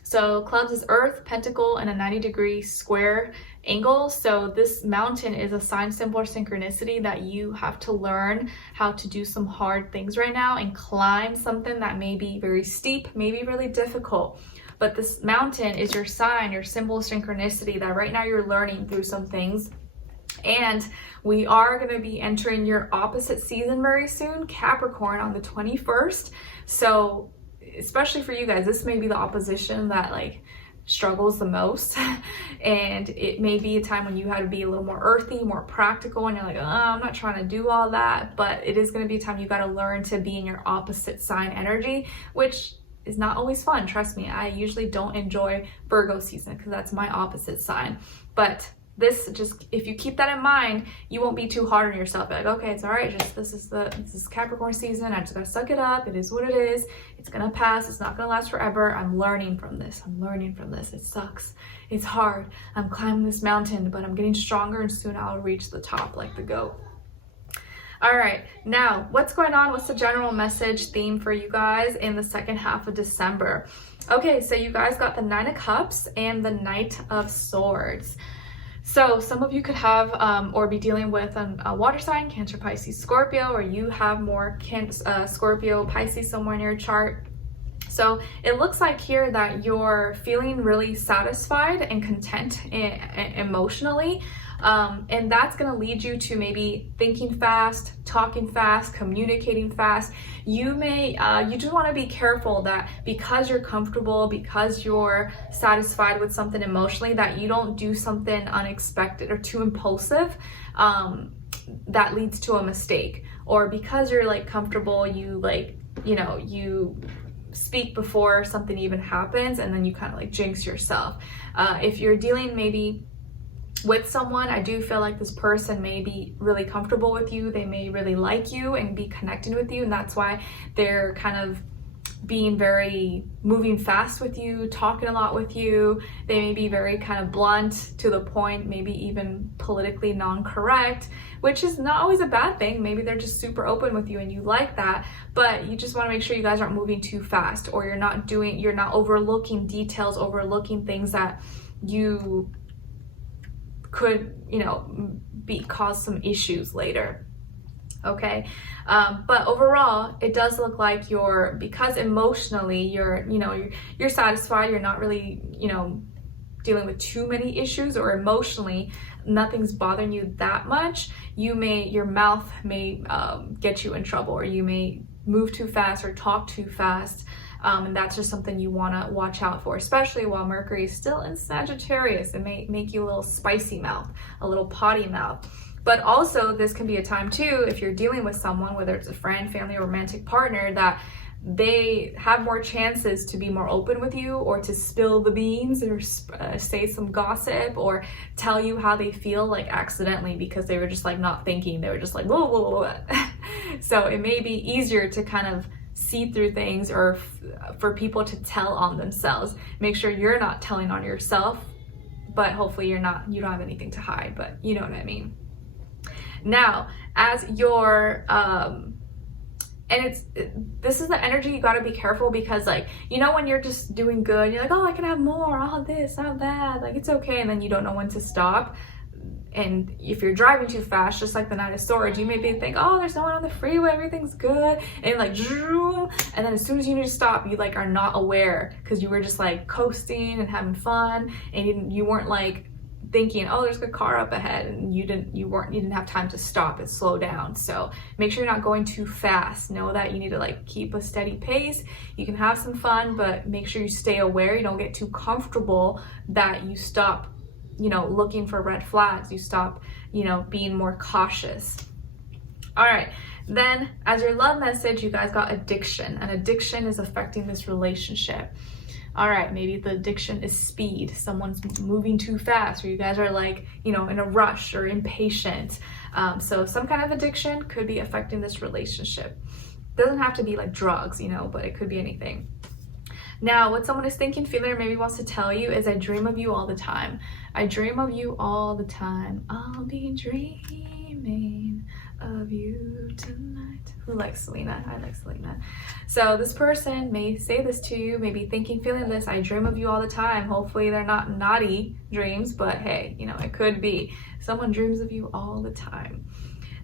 So clubs is Earth, Pentacle, and a 90-degree square angle. So this Mountain is a sign, symbol, or synchronicity that you have to learn how to do some hard things right now and climb something that may be very steep, maybe really difficult. But this Mountain is your sign, your symbol, synchronicity that right now you're learning through some things. And we are going to be entering your opposite season very soon, Capricorn, on the 21st. So especially for you guys, this may be the opposition that like struggles the most. And it may be a time when you have to be a little more earthy, more practical, and you're like, oh, I'm not trying to do all that. But it is going to be a time you got to learn to be in your opposite sign energy, which is not always fun. Trust me, I usually don't enjoy Virgo season because that's my opposite sign. But this, just if you keep that in mind, you won't be too hard on yourself. Like, okay, it's all right. Just this is Capricorn season. I just gotta suck it up. It is what it is. It's gonna pass. It's not gonna last forever. I'm learning from this. I'm learning from this. It sucks. It's hard. I'm climbing this mountain, but I'm getting stronger, and soon I'll reach the top like the goat. All right, now what's going on? What's the general message theme for you guys in the second half of December? Okay, so you guys got the 9 of Cups and the Knight of Swords. So some of you could have or be dealing with a water sign, Cancer, Pisces, Scorpio, or you have more Scorpio, Pisces somewhere in your chart. So it looks like here that you're feeling really satisfied and content emotionally. And that's going to lead you to maybe thinking fast, talking fast, communicating fast. You just want to be careful that because you're comfortable, because you're satisfied with something emotionally, that you don't do something unexpected or too impulsive that leads to a mistake. Or because you're like comfortable, you speak before something even happens, and then you kind of like jinx yourself. If you're dealing maybe with someone, I do feel like this person may be really comfortable with you. They may really like you and be connecting with you, and that's why they're kind of being very moving fast with you, talking a lot with you. They may be very kind of blunt, to the point, maybe even politically non-correct, which is not always a bad thing. Maybe they're just super open with you and you like that, but you just want to make sure you guys aren't moving too fast, or you're not overlooking details, overlooking things that you could, cause some issues later. Okay, but overall, it does look like because emotionally you're satisfied. You're not really, dealing with too many issues, or emotionally nothing's bothering you that much. Your mouth may get you in trouble, or you may move too fast or talk too fast. And that's just something you want to watch out for, especially while Mercury is still in Sagittarius. It may make you a little spicy mouth, a little potty mouth. But also, this can be a time too, if you're dealing with someone, whether it's a friend, family, or romantic partner, that they have more chances to be more open with you, or to spill the beans, or say some gossip, or tell you how they feel like accidentally, because they were just like not thinking. They were just like, whoa, whoa, whoa. So it may be easier to kind of see through things, or for people to tell on themselves. Make sure you're not telling on yourself, but hopefully you don't have anything to hide, but you know what I mean. Now, as your this is the energy you got to be careful, because when you're just doing good, you're like, oh, I can have more, I'll have this, I'll have that, like it's okay, and then you don't know when to stop. And if you're driving too fast, just like the Knight of Swords, you maybe think, oh, there's no one on the freeway, everything's good, and and then as soon as you need to stop, you are not aware, because you were just coasting and having fun, and you weren't thinking, oh, there's a car up ahead, and you didn't have time to stop and slow down. So make sure you're not going too fast. Know that you need to keep a steady pace. You can have some fun, but make sure you stay aware. You don't get too comfortable that you stop looking for red flags. You stop being more cautious. All right, then as your love message, you guys got addiction, and addiction is affecting this relationship. All right, maybe the addiction is speed. Someone's moving too fast, or you guys are in a rush or impatient. So some kind of addiction could be affecting this relationship. Doesn't have to be drugs, but it could be anything. Now, what someone is thinking, feeling, or maybe wants to tell you is, I dream of you all the time. I dream of you all the time. I'll be dreaming of you tonight. Who likes Selena? I like Selena. So this person may say this to you, maybe thinking, feeling this, I dream of you all the time. Hopefully they're not naughty dreams, but hey, you know, it could be. Someone dreams of you all the time.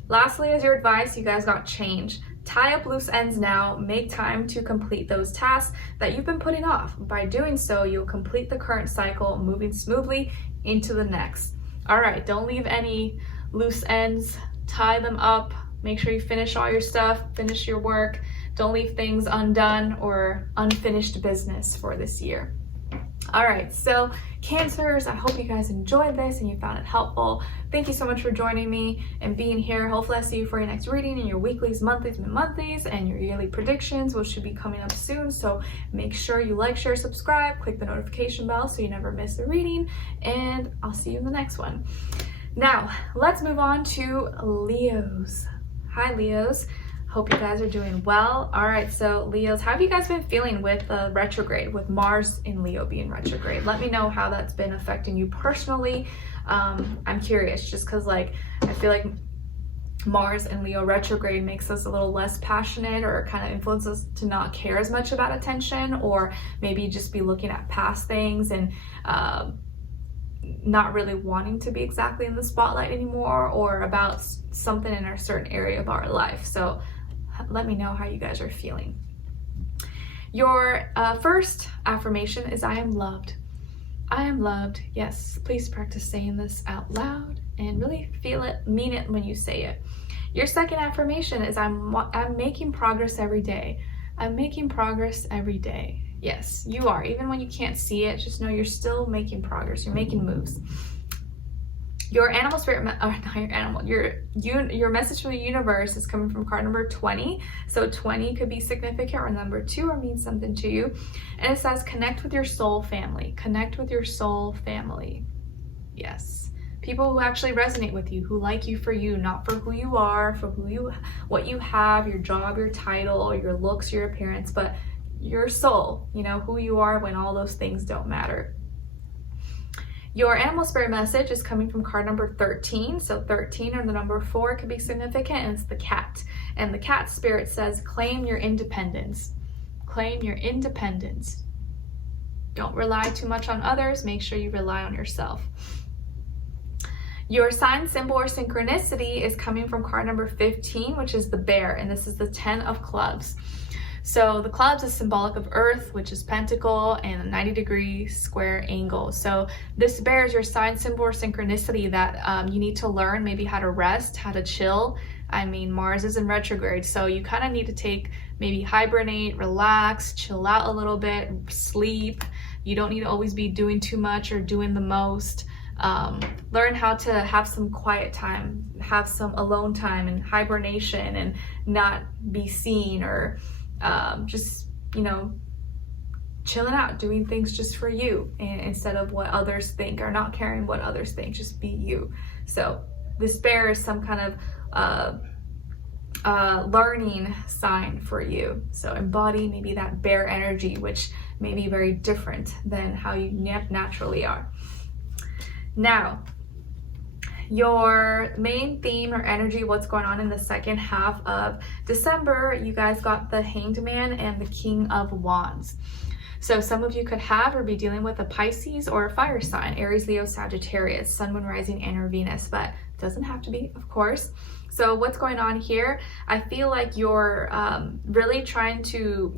Lastly, as your advice, you guys got change. Tie up loose ends now. Make time to complete those tasks that you've been putting off. By doing so, you'll complete the current cycle, moving smoothly into the next. All right, don't leave any loose ends. Tie them up. Make sure you finish all your stuff, finish your work. Don't leave things undone or unfinished business for this year. All right, so Cancers, I hope you guys enjoyed this and you found it helpful. Thank you so much for joining me and being here. Hopefully I see you for your next reading and your weeklies, monthlies, and your yearly predictions, which should be coming up soon. So make sure you like, share, subscribe, click the notification bell so you never miss a reading, and I'll see you in the next one. Now, let's move on to Leos. Hi, Leos. Hope you guys are doing well. All right, so Leos, how have you guys been feeling with retrograde, with Mars in Leo being retrograde? Let me know how that's been affecting you personally. I'm curious, just because like I feel like Mars in Leo retrograde makes us a little less passionate, or kind of influences us to not care as much about attention, or maybe just be looking at past things and not really wanting to be exactly in the spotlight anymore, or about something in a certain area of our life. So let me know how you guys are feeling. Your first affirmation is I am loved. I am loved. Yes, please practice saying this out loud and really feel it, mean it when you say it. Your second affirmation is I'm making progress every day. I'm making progress every day. Yes, you are. Even when you can't see it, just know you're still making progress. You're making moves. Your animal spirit, not your animal, your message from the universe is coming from card number 20. So 20 could be significant, or number 2, or means something to you. And it says connect with your soul family. Connect with your soul family. Yes. People who actually resonate with you, who like you for you, not for who you are, for what you have, your job, your title, your looks, your appearance, but your soul, you know, who you are when all those things don't matter. Your animal spirit message is coming from card number 13. So 13 or the number 4 could be significant, and it's the cat. And the cat spirit says, claim your independence. Claim your independence. Don't rely too much on others. Make sure you rely on yourself. Your sign, symbol, or synchronicity is coming from card number 15, which is the bear, and this is the 10 of clubs. So the clubs is symbolic of earth, which is pentacle, and a 90-degree square angle. So this bear is your sign, symbol, or synchronicity that you need to learn maybe how to rest, how to chill. I mean, Mars is in retrograde, so you kind of need to take, maybe hibernate, relax, chill out a little bit, sleep. You don't need to always be doing too much or doing the most. Learn how to have some quiet time, have some alone time and hibernation, and not be seen, or just, you know, chilling out, doing things just for you, and instead of what others think, or not caring what others think, just be you. So this bear is some kind of learning sign for you. So embody maybe that bear energy, which may be very different than how you naturally are. Now, your main theme or energy, what's going on in the second half of December, you guys got the Hanged Man and the King of Wands. So some of you could have or be dealing with a Pisces or a fire sign, Aries, Leo, Sagittarius, Sun, Moon, Rising, and or Venus, but it doesn't have to be, of course. So what's going on here? I feel like you're really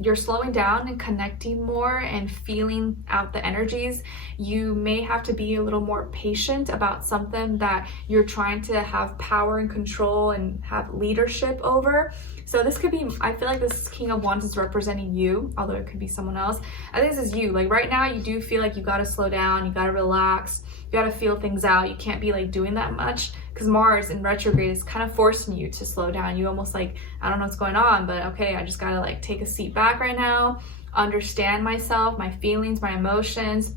you're slowing down and connecting more and feeling out the energies. You may have to be a little more patient about something that you're trying to have power and control and have leadership over. So this could be, I feel like this King of Wands is representing you, although it could be someone else. I think this is you. Like right now, you do feel like you got to slow down, you got to relax, you got to feel things out. You can't be like doing that much, because Mars in retrograde is kind of forcing you to slow down. You almost like, I don't know what's going on, but okay, I just got to like take a seat back right now, understand myself, my feelings, my emotions,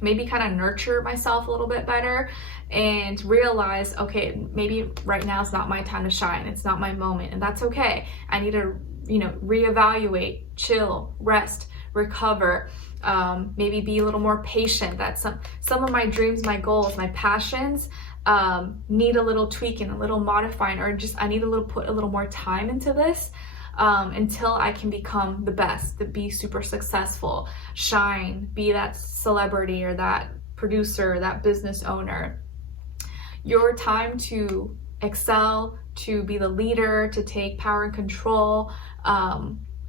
maybe kind of nurture myself a little bit better, and realize, okay, maybe right now is not my time to shine. It's not my moment, and that's okay. I need to, you know, reevaluate, chill, rest, recover, maybe be a little more patient. That some of my dreams, my goals, my passions, need a little tweaking, a little modifying, or just I need to put a little more time into this until I can become the best, to be super successful, shine, be that celebrity or that producer, that business owner. Your time to excel, to be the leader, to take power and control,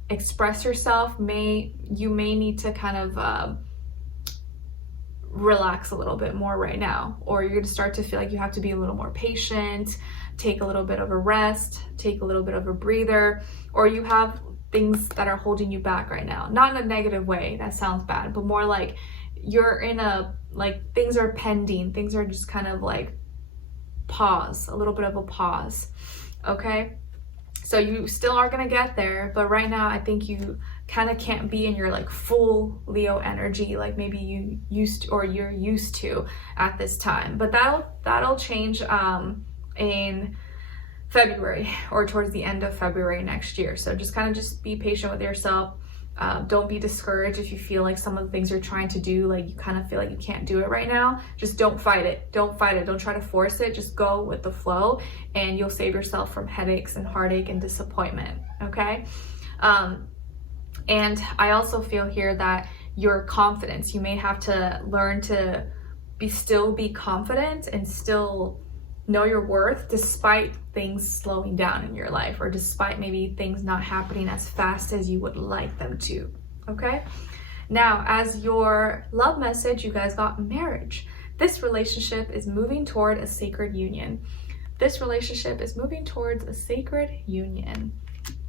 express yourself, you may need to kind of relax a little bit more right now, or you're going to start to feel like you have to be a little more patient, take a little bit of a rest, take a little bit of a breather, or you have things that are holding you back right now. Not in a negative way, that sounds bad, but more like you're in a, like, things are pending, things are just kind of like pause, a little bit of a pause, okay? So you still are gonna get there, but right now I think you kind of can't be in your like full Leo energy like maybe you used to, or you're used to at this time. But that'll change in February or towards the end of February next year. So just kind of just be patient with yourself. Don't be discouraged if you feel like some of the things you're trying to do, like you kind of feel like you can't do it right now. Just don't fight it. Don't fight it. Don't try to force it. Just go with the flow and you'll save yourself from headaches and heartache and disappointment. Okay. And I also feel here that your confidence, you may have to learn to still be confident and still know your worth despite things slowing down in your life, or despite maybe things not happening as fast as you would like them to. Okay. Now, as your love message, you guys got marriage. This relationship is moving toward a sacred union. This relationship is moving towards a sacred union.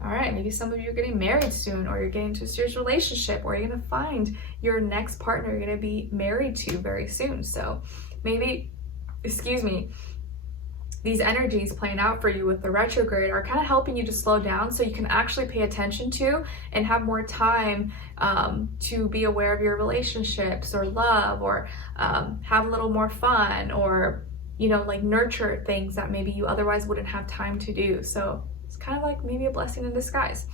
All right, maybe some of you are getting married soon, or you're getting into a serious relationship, or you're going to find your next partner you're going to be married to very soon. So maybe, these energies playing out for you with the retrograde are kind of helping you to slow down so you can actually pay attention to and have more time to be aware of your relationships or love, or have a little more fun, or, you know, like nurture things that maybe you otherwise wouldn't have time to do. So it's kind of like maybe a blessing in disguise.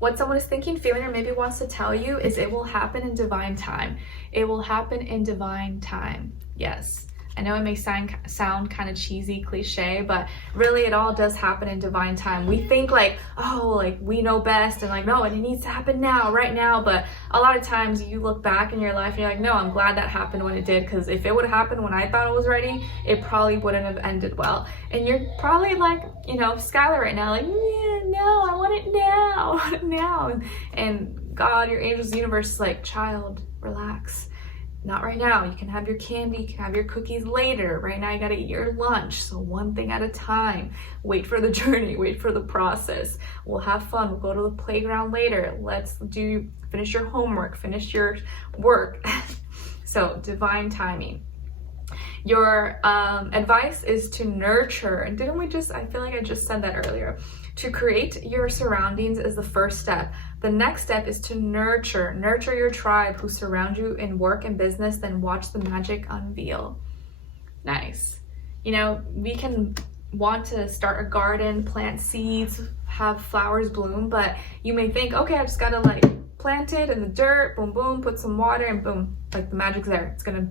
What someone is thinking, feeling, or maybe wants to tell you is it will happen in divine time. It will happen in divine time. Yes. I know it may sound kind of cheesy, cliche, but really it all does happen in divine time. We think like, oh, like we know best, and like, no, and it needs to happen now, right now. But a lot of times you look back in your life and you're like, no, I'm glad that happened when it did, because if it would have happened when I thought it was ready, it probably wouldn't have ended well. And you're probably like, you know, Skylar right now, like, yeah, no, I want it now, I want it now. And God, your angels, the universe is like, child, relax. Not right now. You can have your candy, you can have your cookies later. Right now you gotta eat your lunch. So one thing at a time. Wait for the journey, wait for the process. We'll have fun, we'll go to the playground later. Let's finish your homework, finish your work. So divine timing. Your advice is to nurture, and I feel like I just said that earlier. To create your surroundings is the first step. The next step is to nurture your tribe who surround you in work and business, then watch the magic unveil. Nice. You know, we can want to start a garden, plant seeds, have flowers bloom, but you may think, okay, I just gotta like plant it in the dirt, boom, boom, put some water, and boom, like the magic's there. It's gonna,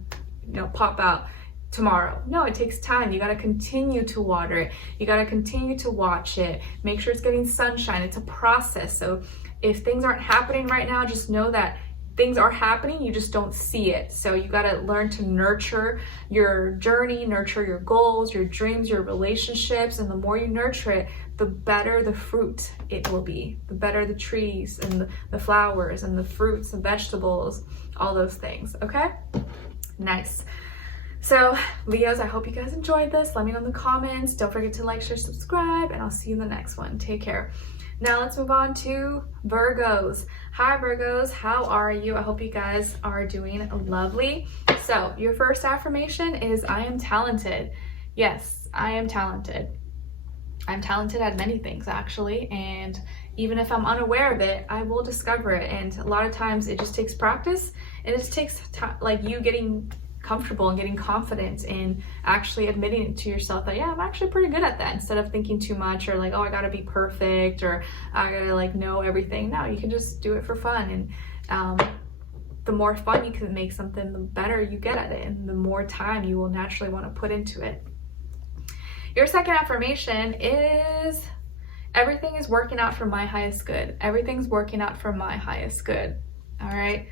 you know, pop out tomorrow. No, it takes time. You got to continue to water it. You got to continue to watch it. Make sure it's getting sunshine. It's a process. So if things aren't happening right now, just know that things are happening. You just don't see it. So you got to learn to nurture your journey, nurture your goals, your dreams, your relationships. And the more you nurture it, the better the fruit it will be. The better the trees and the flowers and the fruits and vegetables, all those things. Okay? Nice. So Leos, I hope you guys enjoyed this. Let me know in the comments. Don't forget to like, share, subscribe, and I'll see you in the next one. Take care. Now let's move on to Virgos. Hi Virgos, how are you? I hope you guys are doing lovely. So your first affirmation is I am talented. Yes, I am talented. I'm talented at many things actually, and even if I'm unaware of it, I will discover it. And a lot of times it just takes practice, and it just takes time, like you getting comfortable and getting confident in actually admitting to yourself that, yeah, I'm actually pretty good at that, instead of thinking too much or like, oh, I gotta be perfect or I gotta like know everything. No, you can just do it for fun. And the more fun you can make something, the better you get at it, and the more time you will naturally want to put into it. Your second affirmation is, everything is working out for my highest good. Everything's working out for my highest good. All right.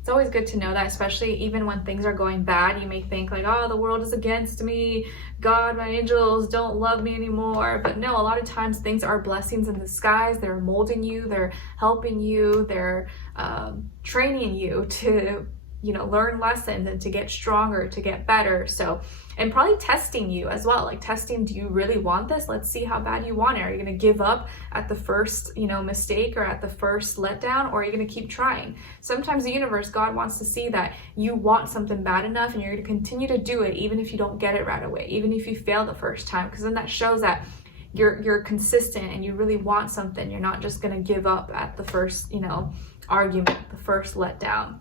It's always good to know that, especially even when things are going bad. You may think like, oh, the world is against me. God, my angels don't love me anymore. But no, a lot of times things are blessings in disguise. They're molding you. They're helping you. They're training you to, you know, learn lessons and to get stronger, to get better. So, and probably testing you as well, like testing, do you really want this? Let's see how bad you want it. Are you going to give up at the first, you know, mistake or at the first letdown, or are you going to keep trying? Sometimes the universe, God wants to see that you want something bad enough and you're going to continue to do it, even if you don't get it right away, even if you fail the first time, because then that shows that you're consistent and you really want something. You're not just going to give up at the first, you know, argument, the first letdown.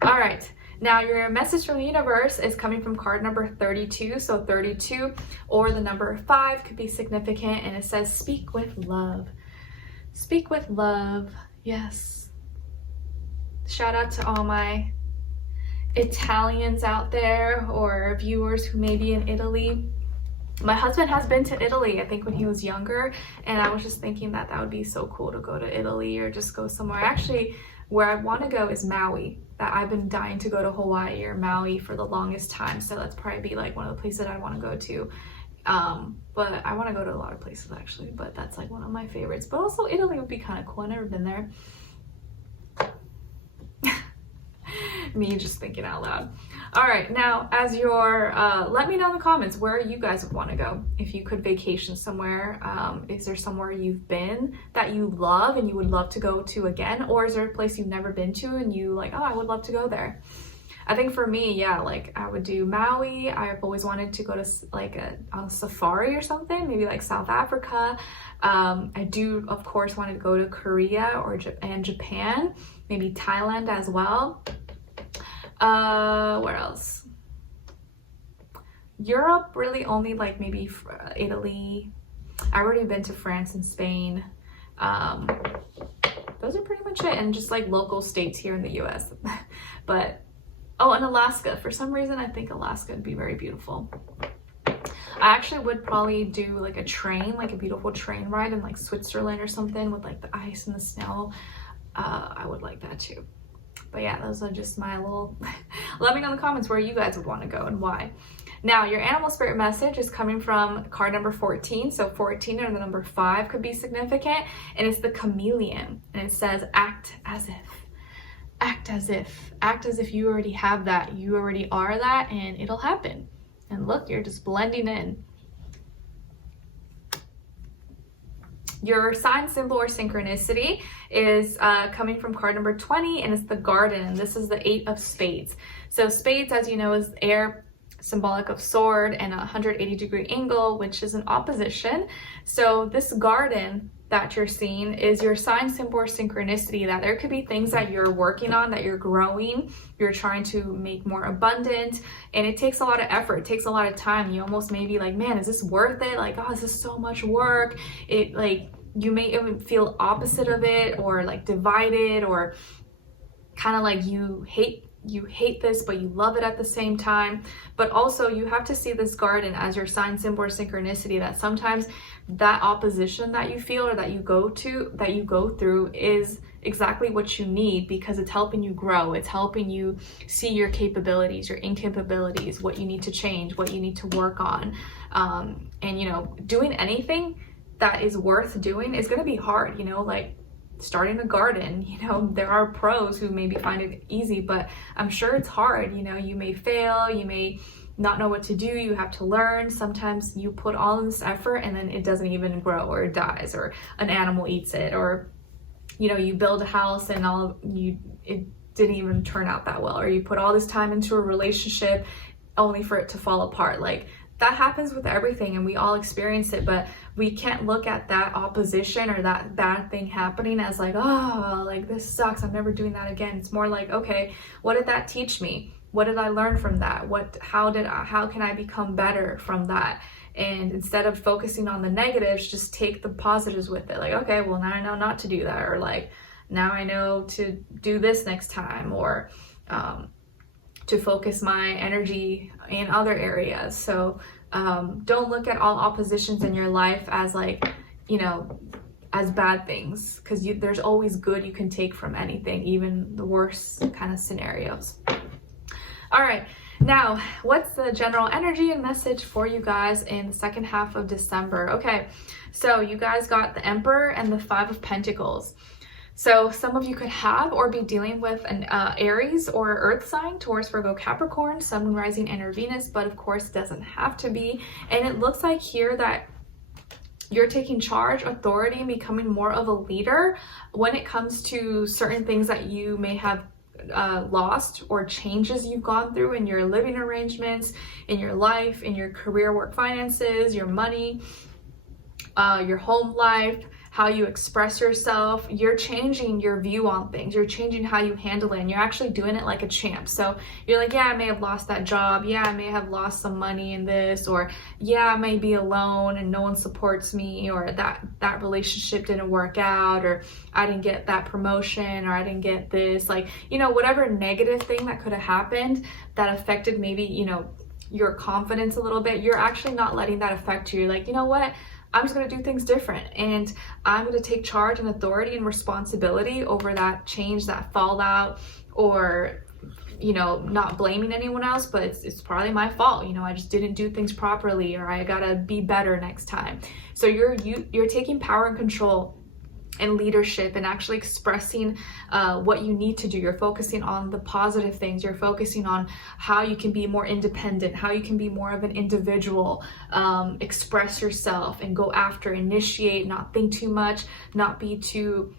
All right. Now your message from the universe is coming from card number 32. So 32 or the number 5 could be significant, and it says, speak with love. Speak with love. Yes. Shout out to all my Italians out there or viewers who may be in Italy. My husband has been to Italy, I think when he was younger, and I was just thinking that that would be so cool to go to Italy or just go somewhere. Actually, where I want to go is Maui. That I've been dying to go to Hawaii or Maui for the longest time, so that's probably be like one of the places I want to go to. But I want to go to a lot of places actually, but that's like one of my favorites. But also Italy would be kind of cool. I've never been there. Me just thinking out loud. All right, now as your let me know in the comments where you guys would want to go. If you could vacation somewhere, is there somewhere you've been that you love and you would love to go to again, or is there a place you've never been to and you like, oh, I would love to go there? I think for me, yeah, like I would do Maui. I've always wanted to go to like on a safari or something, maybe like South Africa. I do, of course, want to go to Korea and Japan, maybe Thailand as well. Where else? Europe, really only like maybe Italy. I've already been to France and Spain. Those are pretty much it, and just like local states here in the US. But oh, and Alaska. For some reason, I think Alaska would be very beautiful. I actually would probably do like a train, like a beautiful train ride in like Switzerland or something with like the ice and the snow. I would like that too. But yeah, those are just my little, let me know in the comments where you guys would want to go and why. Now, your animal spirit message is coming from card number 14. So 14 or the number 5 could be significant, and it's the chameleon. And it says, act as if. Act as if. Act as if you already have that. You already are that, and it'll happen. And look, you're just blending in. Your sign, symbol, or synchronicity is coming from card number 20, and it's the garden. And this is the 8 of spades. So spades, as you know, is air, symbolic of sword, and a 180-degree angle, which is an opposition. So this garden that you're seeing is your sign, symbol, or synchronicity, that there could be things that you're working on, that you're growing, you're trying to make more abundant, and it takes a lot of effort, it takes a lot of time. You almost may be like, man, is this worth it? Like, oh, is this so much work? It like, you may even feel opposite of it, or like divided, or kind of like you hate this, but you love it at the same time. But also you have to see this garden as your sign, symbol, or synchronicity, that sometimes that opposition that you feel or that you go through is exactly what you need, because it's helping you grow. It's helping you see your capabilities, your incapabilities, what you need to change, what you need to work on. And you know, doing anything that is worth doing is going to be hard, you know, like starting a garden, you know, there are pros who maybe find it easy, but I'm sure it's hard. You know, you may fail, you may not know what to do, you have to learn. Sometimes you put all this effort and then it doesn't even grow, or it dies, or an animal eats it, or you know, you build a house and it didn't even turn out that well, or you put all this time into a relationship only for it to fall apart. Like, that happens with everything, and we all experience it, but we can't look at that opposition or that bad thing happening as like, oh, like this sucks, I'm never doing that again. It's more like, okay, what did that teach me? What did I learn from that? How can I become better from that? And instead of focusing on the negatives, just take the positives with it. Like, okay, well, now I know not to do that, or like, now I know to do this next time, or to focus my energy in other areas. So don't look at all oppositions in your life as like, you know, as bad things, because there's always good you can take from anything, even the worst kind of scenarios. All right, now what's the general energy and message for you guys in the second half of December? Okay, so you guys got the Emperor and the Five of Pentacles. So some of you could have or be dealing with an Aries or Earth sign, Taurus, Virgo, Capricorn, Sun, Rising, and or Venus, but of course it doesn't have to be. And it looks like here that you're taking charge, authority, and becoming more of a leader when it comes to certain things that you may have lost, or changes you've gone through in your living arrangements, in your life, in your career, work, finances, your money, your home life, how you express yourself. You're changing your view on things. You're changing how you handle it, and you're actually doing it like a champ. So you're like, yeah, I may have lost that job. Yeah, I may have lost some money in this, or yeah, I may be alone and no one supports me, or that relationship didn't work out, or I didn't get that promotion, or I didn't get this, like, you know, whatever negative thing that could have happened that affected maybe, you know, your confidence a little bit. You're actually not letting that affect you. You're like, you know what? I'm just going to do things different, and I'm going to take charge and authority and responsibility over that change, that fallout, or, you know, not blaming anyone else, but it's probably my fault. You know, I just didn't do things properly, or I got to be better next time. So you're taking power and control and leadership, and actually expressing what you need to do. You're focusing on the positive things. You're focusing on how you can be more independent, how you can be more of an individual, express yourself and go after, initiate, not think too much, not be too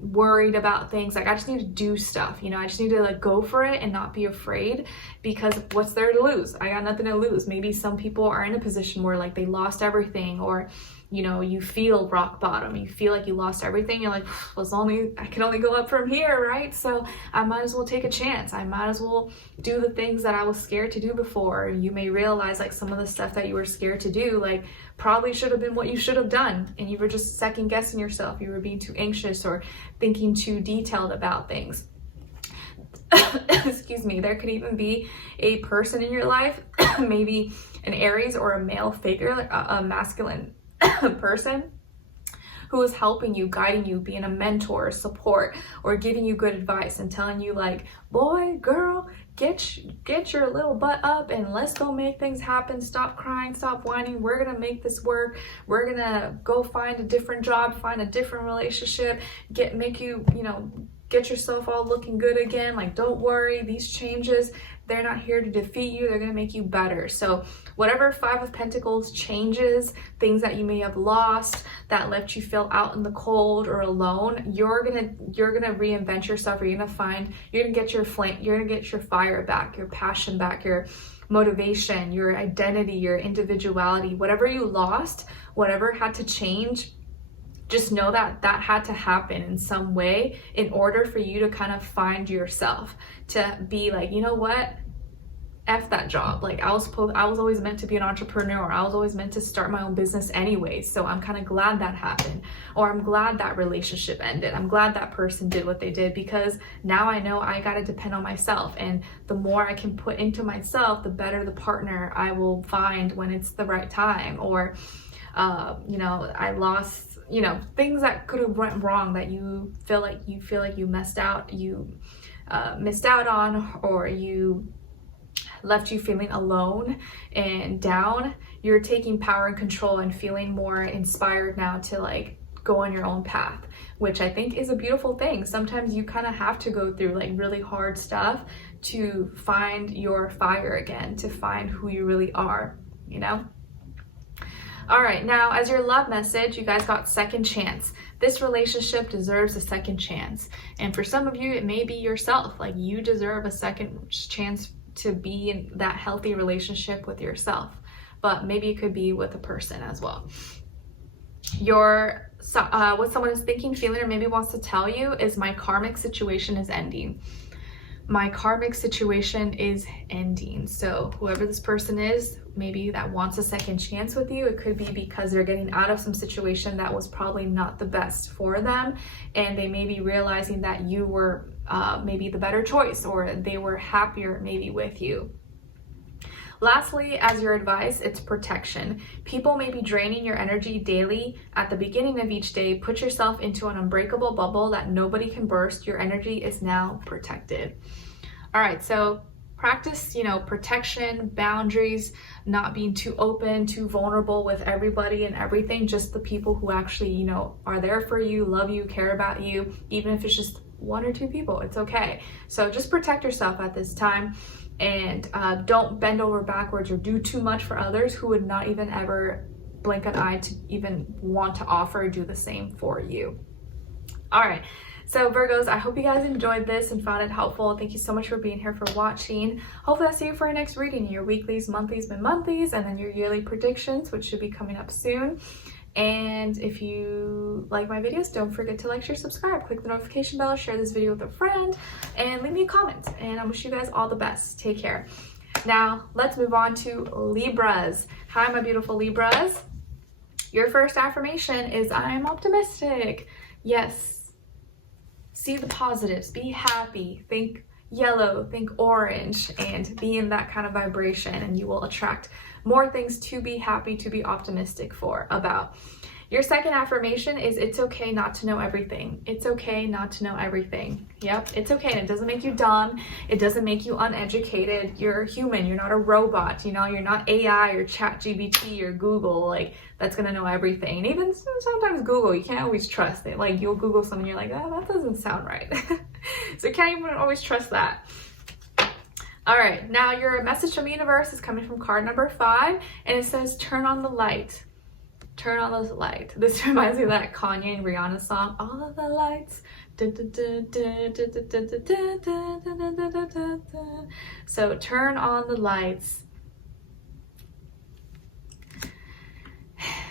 worried about things. Like, I just need to do stuff, you know, I just need to like go for it and not be afraid, because what's there to lose? I got nothing to lose. Maybe some people are in a position where like they lost everything, or you know, you feel rock bottom, you feel like you lost everything. You're like, well, I can only go up from here, right? So I might as well take a chance. I might as well do the things that I was scared to do before. You may realize like some of the stuff that you were scared to do, like probably should have been what you should have done, and you were just second guessing yourself. You were being too anxious or thinking too detailed about things. Excuse me. There could even be a person in your life, maybe an Aries or a male figure, a masculine person, who is helping you, guiding you, being a mentor, support, or giving you good advice and telling you like, boy, girl, get your little butt up and let's go make things happen. Stop crying, stop whining. We're gonna make this work. We're gonna go find a different job, find a different relationship, make you, you know, get yourself all looking good again. Like, don't worry, these changes, they're not here to defeat you. They're going to make you better. So whatever Five of Pentacles changes, things that you may have lost that left you feel out in the cold or alone, you're going to reinvent yourself. You're going to get your flame, you're going to get your fire back, your passion back, your motivation, your identity, your individuality. Whatever you lost, whatever had to change, just know that that had to happen in some way in order for you to kind of find yourself, to be like, you know what, F that job. Like, I was always meant to be an entrepreneur. I was always meant to start my own business anyway. So I'm kind of glad that happened, or I'm glad that relationship ended. I'm glad that person did what they did, because now I know I got to depend on myself. And the more I can put into myself, the better the partner I will find when it's the right time. Or, you know, I lost, you know, things that could have went wrong that you feel like you missed out on, or you left you feeling alone and down. You're taking power and control and feeling more inspired now to like go on your own path, which I think is a beautiful thing. Sometimes you kind of have to go through like really hard stuff to find your fire again, to find who you really are, you know? All right, now as your love message, you guys got second chance. This relationship deserves a second chance. And for some of you, it may be yourself. Like, you deserve a second chance to be in that healthy relationship with yourself. But maybe it could be with a person as well. What someone is thinking, feeling, or maybe wants to tell you is, my karmic situation is ending. my karmic situation is ending. So whoever this person is, maybe that wants a second chance with you, it could be because they're getting out of some situation that was probably not the best for them, and they may be realizing that you were maybe the better choice, or they were happier maybe with you. Lastly, as your advice, it's protection. People may be draining your energy daily. At the beginning of each day, put yourself into an unbreakable bubble that nobody can burst. Your energy is now protected. All right, so practice, protection, boundaries, not being too open, too vulnerable with everybody and everything, just the people who actually, are there for you, love you, care about you. Even if it's just 1 or 2 people, it's okay. So just protect yourself at this time. And don't bend over backwards or do too much for others who would not even ever blink an eye to even want to offer or do the same for you. All right, so Virgos, I hope you guys enjoyed this and found it helpful. Thank you so much for being here, for watching. Hopefully I'll see you for our next reading, your weeklies, monthlies, mid-monthlies, and then your yearly predictions, which should be coming up soon. And if you like my videos, don't forget to like, share, subscribe, click the notification bell, share this video with a friend, and leave me a comment. And I wish you guys all the best. Take care. Now, let's move on to Libras. Hi, my beautiful Libras. Your first affirmation is, I am optimistic. Yes. See the positives. Be happy. Think yellow, think orange, and be in that kind of vibration, and you will attract more things to be happy, to be optimistic about. Your second affirmation is, it's okay not to know everything. It's okay not to know everything. Yep, it's okay. And it doesn't make you dumb. It doesn't make you uneducated. You're human. You're not a robot. You're not AI or ChatGPT or Google, that's going to know everything. And even sometimes Google, you can't always trust it. You'll Google something, you're like, oh, that doesn't sound right. So you can't even always trust that. All right, now your message from the universe is coming from card number 5, and it says, turn on the light. Turn on the light. This reminds me of that Kanye and Rihanna song, all of the lights. So turn on the lights.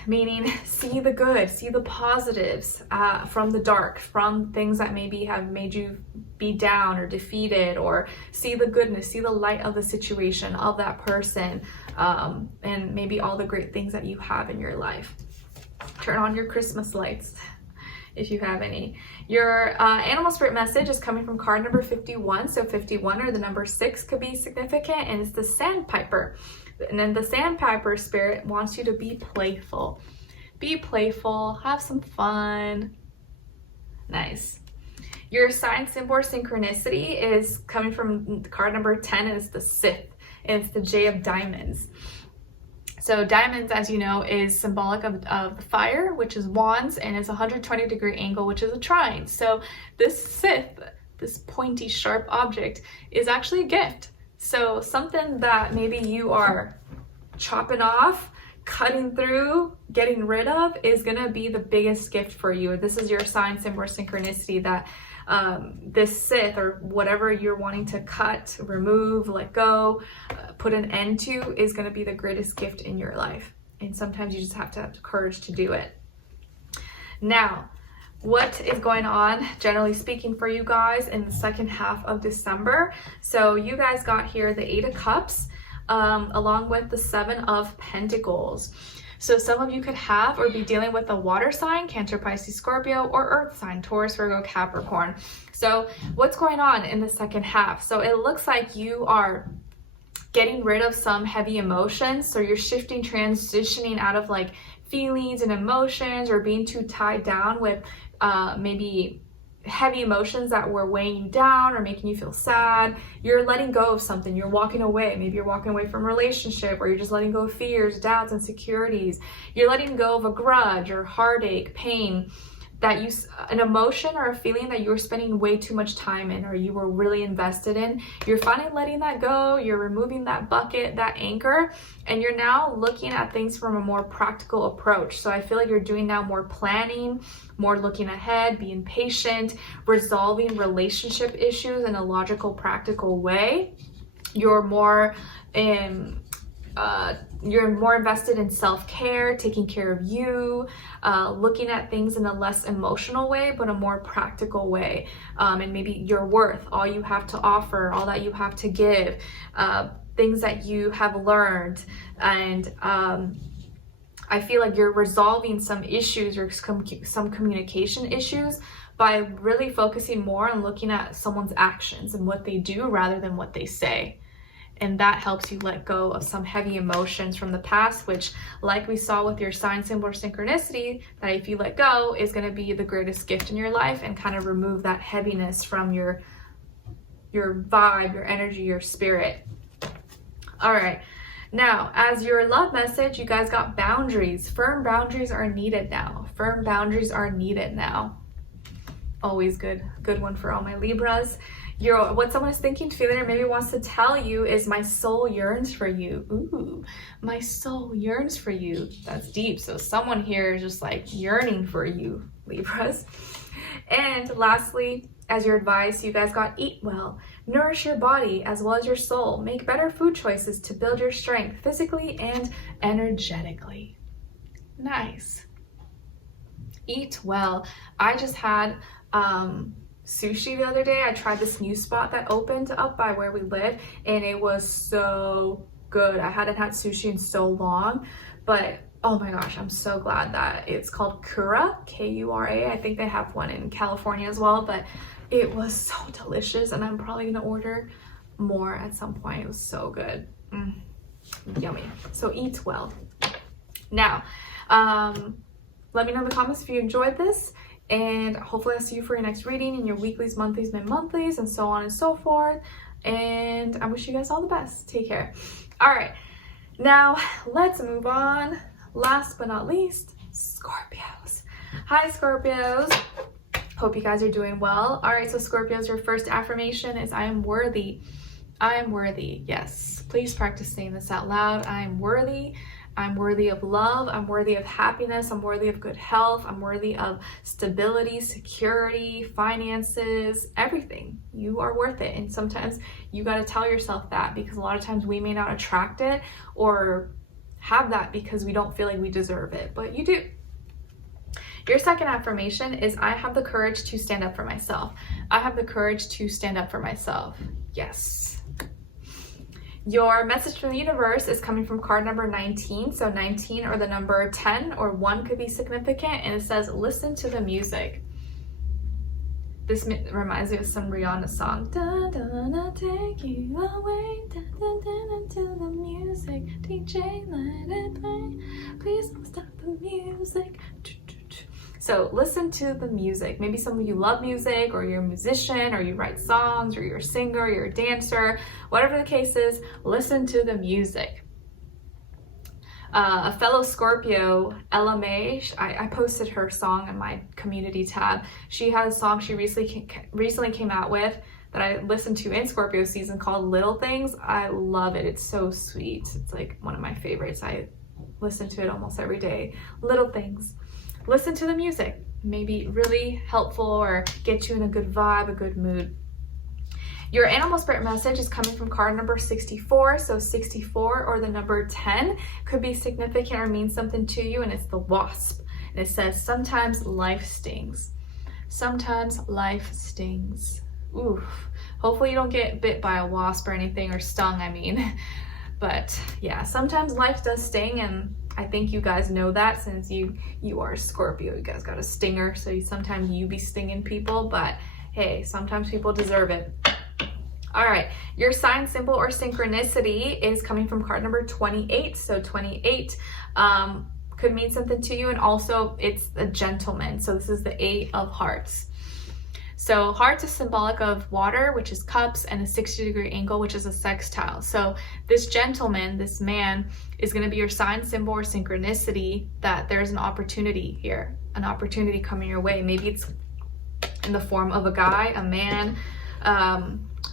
Meaning, see the good, see the positives from the dark, from things that maybe have made you be down or defeated, or see the goodness, see the light of the situation, of that person, and maybe all the great things that you have in your life. Turn on your Christmas lights, if you have any. Your animal spirit message is coming from card number 51. So 51 or the number 6 could be significant, and it's the sandpiper. And then the sandpiper spirit wants you to be playful. Be playful, have some fun. Nice. Your sign symbol synchronicity is coming from card number 10, and it's the Sith, and it's the J of diamonds. So diamonds, as you know, is symbolic of fire, which is wands, and it's a 120-degree angle, which is a trine. So this Sith, this pointy, sharp object, is actually a gift. So something that maybe you are chopping off, cutting through, getting rid of, is gonna be the biggest gift for you. This is your sign symbol synchronicity, that this Sith, or whatever you're wanting to cut, remove, let go, put an end to, is gonna be the greatest gift in your life. And sometimes you just have to have the courage to do it. Now, what is going on, generally speaking, for you guys in the second half of December? So you guys got here the 8 of Cups, along with the 7 of Pentacles. So some of you could have or be dealing with a water sign, Cancer, Pisces, Scorpio, or earth sign, Taurus, Virgo, Capricorn. So what's going on in the second half? So it looks like you are getting rid of some heavy emotions. So you're shifting, transitioning out of feelings and emotions, or being too tied down with maybe heavy emotions that were weighing you down or making you feel sad. You're letting go of something. You're walking away. Maybe you're walking away from a relationship, or you're just letting go of fears, doubts, insecurities. You're letting go of a grudge or heartache, pain, that an emotion or a feeling that you were spending way too much time in, or you were really invested in. You're finally letting that go. You're removing that bucket, that anchor, and you're now looking at things from a more practical approach. So I feel like you're doing now more planning, more looking ahead, being patient, resolving relationship issues in a logical, practical way. You're more you're more invested in self-care, taking care of you, looking at things in a less emotional way, but a more practical way. And maybe your worth, all you have to offer, all that you have to give, things that you have learned. And I feel like you're resolving some issues or some communication issues by really focusing more on looking at someone's actions and what they do rather than what they say. And that helps you let go of some heavy emotions from the past, which, like we saw with your sign, symbol, or synchronicity, that if you let go is going to be the greatest gift in your life and kind of remove that heaviness from your vibe, your energy, your spirit. All right. Now, as your love message, you guys got boundaries. Firm boundaries are needed now. Firm boundaries are needed now. Always good one for all my Libras. What someone is thinking, feeling, or maybe wants to tell you is, my soul yearns for you. Ooh, my soul yearns for you. That's deep. So someone here is just like yearning for you, Libras. And lastly, as your advice, you guys got eat well, nourish your body as well as your soul, make better food choices to build your strength physically and energetically. Nice. Eat well. I just had sushi the other day. I tried this new spot that opened up by where we live, and it was so good. I hadn't had sushi in so long, but oh my gosh, I'm so glad that it's called Kura, K-U-R-A. I think they have one in California as well, but it was so delicious, and I'm probably gonna order more at some point. It was so good. Yummy. So eat well. Now, let me know in the comments if you enjoyed this, and hopefully I'll see you for your next reading in your weeklies, monthlies, mid-monthlies, and so on and so forth. And I wish you guys all the best. Take care. All right, now let's move on. Last but not least, Scorpios. Hi, Scorpios. Hope you guys are doing well. All right, so Scorpios, your first affirmation is, I am worthy. I am worthy. Yes, please practice saying this out loud. I am worthy. I'm worthy of love. I'm worthy of happiness. I'm worthy of good health. I'm worthy of stability, security, finances, everything. You are worth it. And sometimes you got to tell yourself that, because a lot of times we may not attract it or have that because we don't feel like we deserve it, but you do. Your second affirmation is, I have the courage to stand up for myself. I have the courage to stand up for myself. Yes. Your message from the universe is coming from card number 19. So 19 or the number 10 or 1 could be significant. And it says, listen to the music. This reminds me of some Rihanna song. Da, da, da, take you away. Da, da, da, da, to the music. DJ, let it play. Please don't stop the music. So listen to the music. Maybe some of you love music, or you're a musician, or you write songs, or you're a singer, or you're a dancer. Whatever the case is, listen to the music. A fellow Scorpio, Ella May, I posted her song on my community tab. She had a song she recently came out with that I listened to in Scorpio season called Little Things. I love it. It's so sweet. It's like one of my favorites. I listen to it almost every day. Little Things. Listen to the music. Maybe really helpful or get you in a good vibe, a good mood. Your animal spirit message is coming from card number 64. So 64 or the number 10 could be significant or mean something to you, and it's the wasp. And it says, sometimes life stings. Sometimes life stings. Oof. Hopefully you don't get bit by a wasp or anything, or stung, I mean. But yeah, sometimes life does sting, and I think you guys know that since you are a Scorpio. You guys got a stinger, so sometimes you be stinging people, but hey, sometimes people deserve it. All right, your sign, symbol, or synchronicity is coming from card number 28. So 28 could mean something to you, and also it's a gentleman. So this is the 8 of hearts. So hearts is symbolic of water, which is cups, and a 60-degree angle, which is a sextile. So this gentleman, this man, is going to be your sign, symbol, or synchronicity, that there's an opportunity here, an opportunity coming your way. Maybe it's in the form of a guy, a man,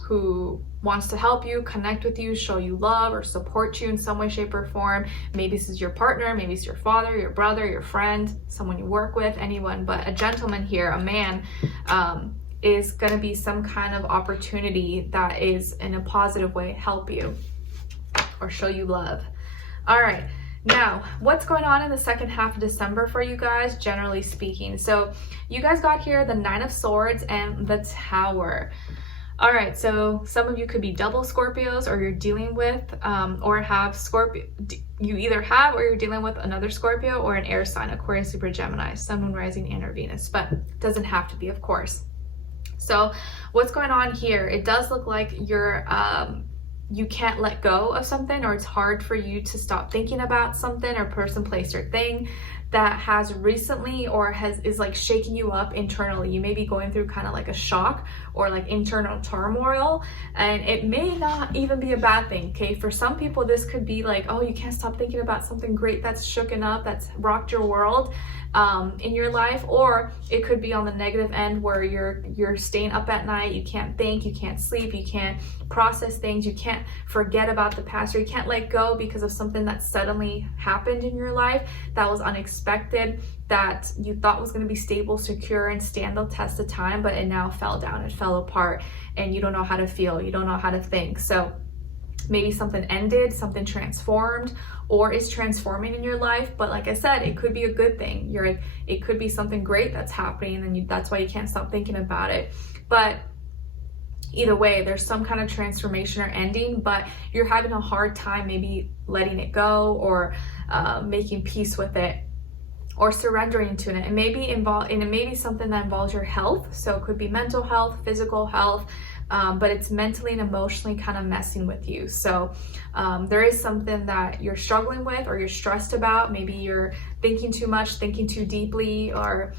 who wants to help you, connect with you, show you love, or support you in some way, shape, or form. Maybe this is your partner, maybe it's your father, your brother, your friend, someone you work with, anyone. But a gentleman here, a man, is going to be some kind of opportunity that is in a positive way help you or show you love. All right. Now, what's going on in the second half of December for you guys, generally speaking? So you guys got here the Nine of Swords and the Tower. All right, so some of you could be double Scorpios, or you're dealing with or have Scorpio. You either have or you're dealing with another Scorpio or an air sign, Aquarius, Libra, Gemini, Sun, Moon, Rising, and or Venus, but it doesn't have to be, of course. So what's going on here? It does look like you're you can't let go of something, or it's hard for you to stop thinking about something or person, place, or thing that has recently or is like shaking you up internally. You may be going through kind of like a shock or like internal turmoil, and it may not even be a bad thing. Okay, for some people this could be like, oh, you can't stop thinking about something great that's shooken up, that's rocked your world in your life. Or it could be on the negative end where you're staying up at night, you can't think, you can't sleep, you can't process things, you can't forget about the past, or you can't let go because of something that suddenly happened in your life that was unexpected, that you thought was going to be stable, secure, and stand the test of time, but it now fell down, it fell apart, and you don't know how to feel, you don't know how to think. So maybe something ended, something transformed, or is transforming in your life. But like I said, it could be a good thing. It could be something great that's happening, and that's why you can't stop thinking about it. But either way, there's some kind of transformation or ending, but you're having a hard time maybe letting it go, or making peace with it, or surrendering to it. It may be something that involves your health. So it could be mental health, physical health, but it's mentally and emotionally kind of messing with you. So there is something that you're struggling with, or you're stressed about. Maybe you're thinking too much, thinking too deeply, or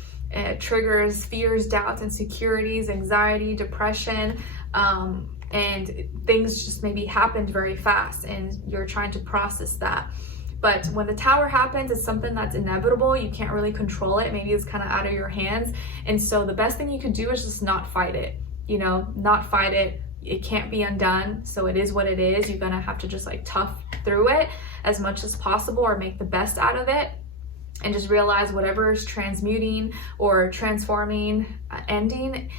triggers fears, doubts, insecurities, anxiety, depression, and things just maybe happened very fast and you're trying to process that. But when the Tower happens, it's something that's inevitable. You can't really control it. Maybe it's kind of out of your hands. And so the best thing you could do is just not fight it. You know, not fight it. It can't be undone. So it is what it is. You're gonna have to just like tough through it as much as possible, or make the best out of it. And just realize whatever is transmuting or transforming, ending,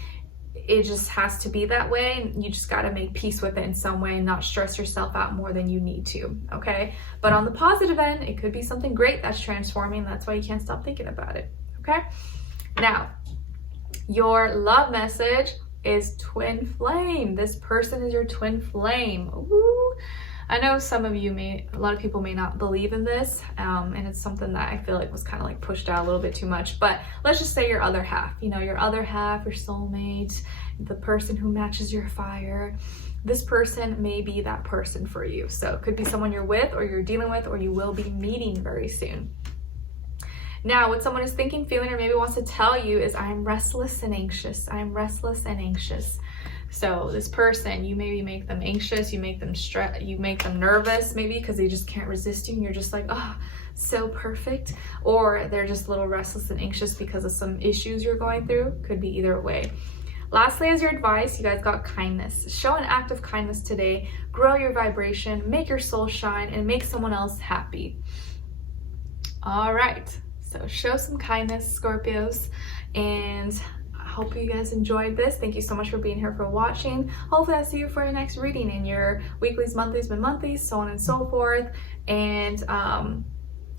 it just has to be that way. You just got to make peace with it in some way and not stress yourself out more than you need to, okay? But on the positive end, it could be something great that's transforming. That's why you can't stop thinking about it, okay? Now, your love message is twin flame. This person is your twin flame. Ooh. I know some of you a lot of people may not believe in this, and it's something that I feel like was kind of like pushed out a little bit too much, but let's just say your other half, you know, your other half, your soulmate, the person who matches your fire. This person may be that person for you. So it could be someone you're with, or you're dealing with, or you will be meeting very soon. Now, what someone is thinking, feeling, or maybe wants to tell you is, I'm restless and anxious. I'm restless and anxious. So this person, you maybe make them anxious, you make them you make them nervous maybe because they just can't resist you, and you're just like, oh, so perfect. Or they're just a little restless and anxious because of some issues you're going through. Could be either way. Lastly, as your advice, you guys got kindness. Show an act of kindness today. Grow your vibration, make your soul shine, and make someone else happy. All right, so show some kindness, Scorpios, and I hope you guys enjoyed this. Thank you so much for being here, for watching. Hopefully I'll see you for your next reading in your weeklies, monthlies, mid-monthlies, so on and so forth, and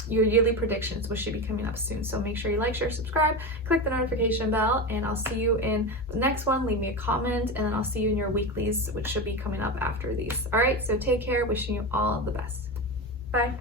your yearly predictions, which should be coming up soon. So make sure you like, share, subscribe, click the notification bell, and I'll see you in the next one. Leave me a comment, and then I'll see you in your weeklies, which should be coming up after these. All right, so take care. Wishing you all the best. Bye.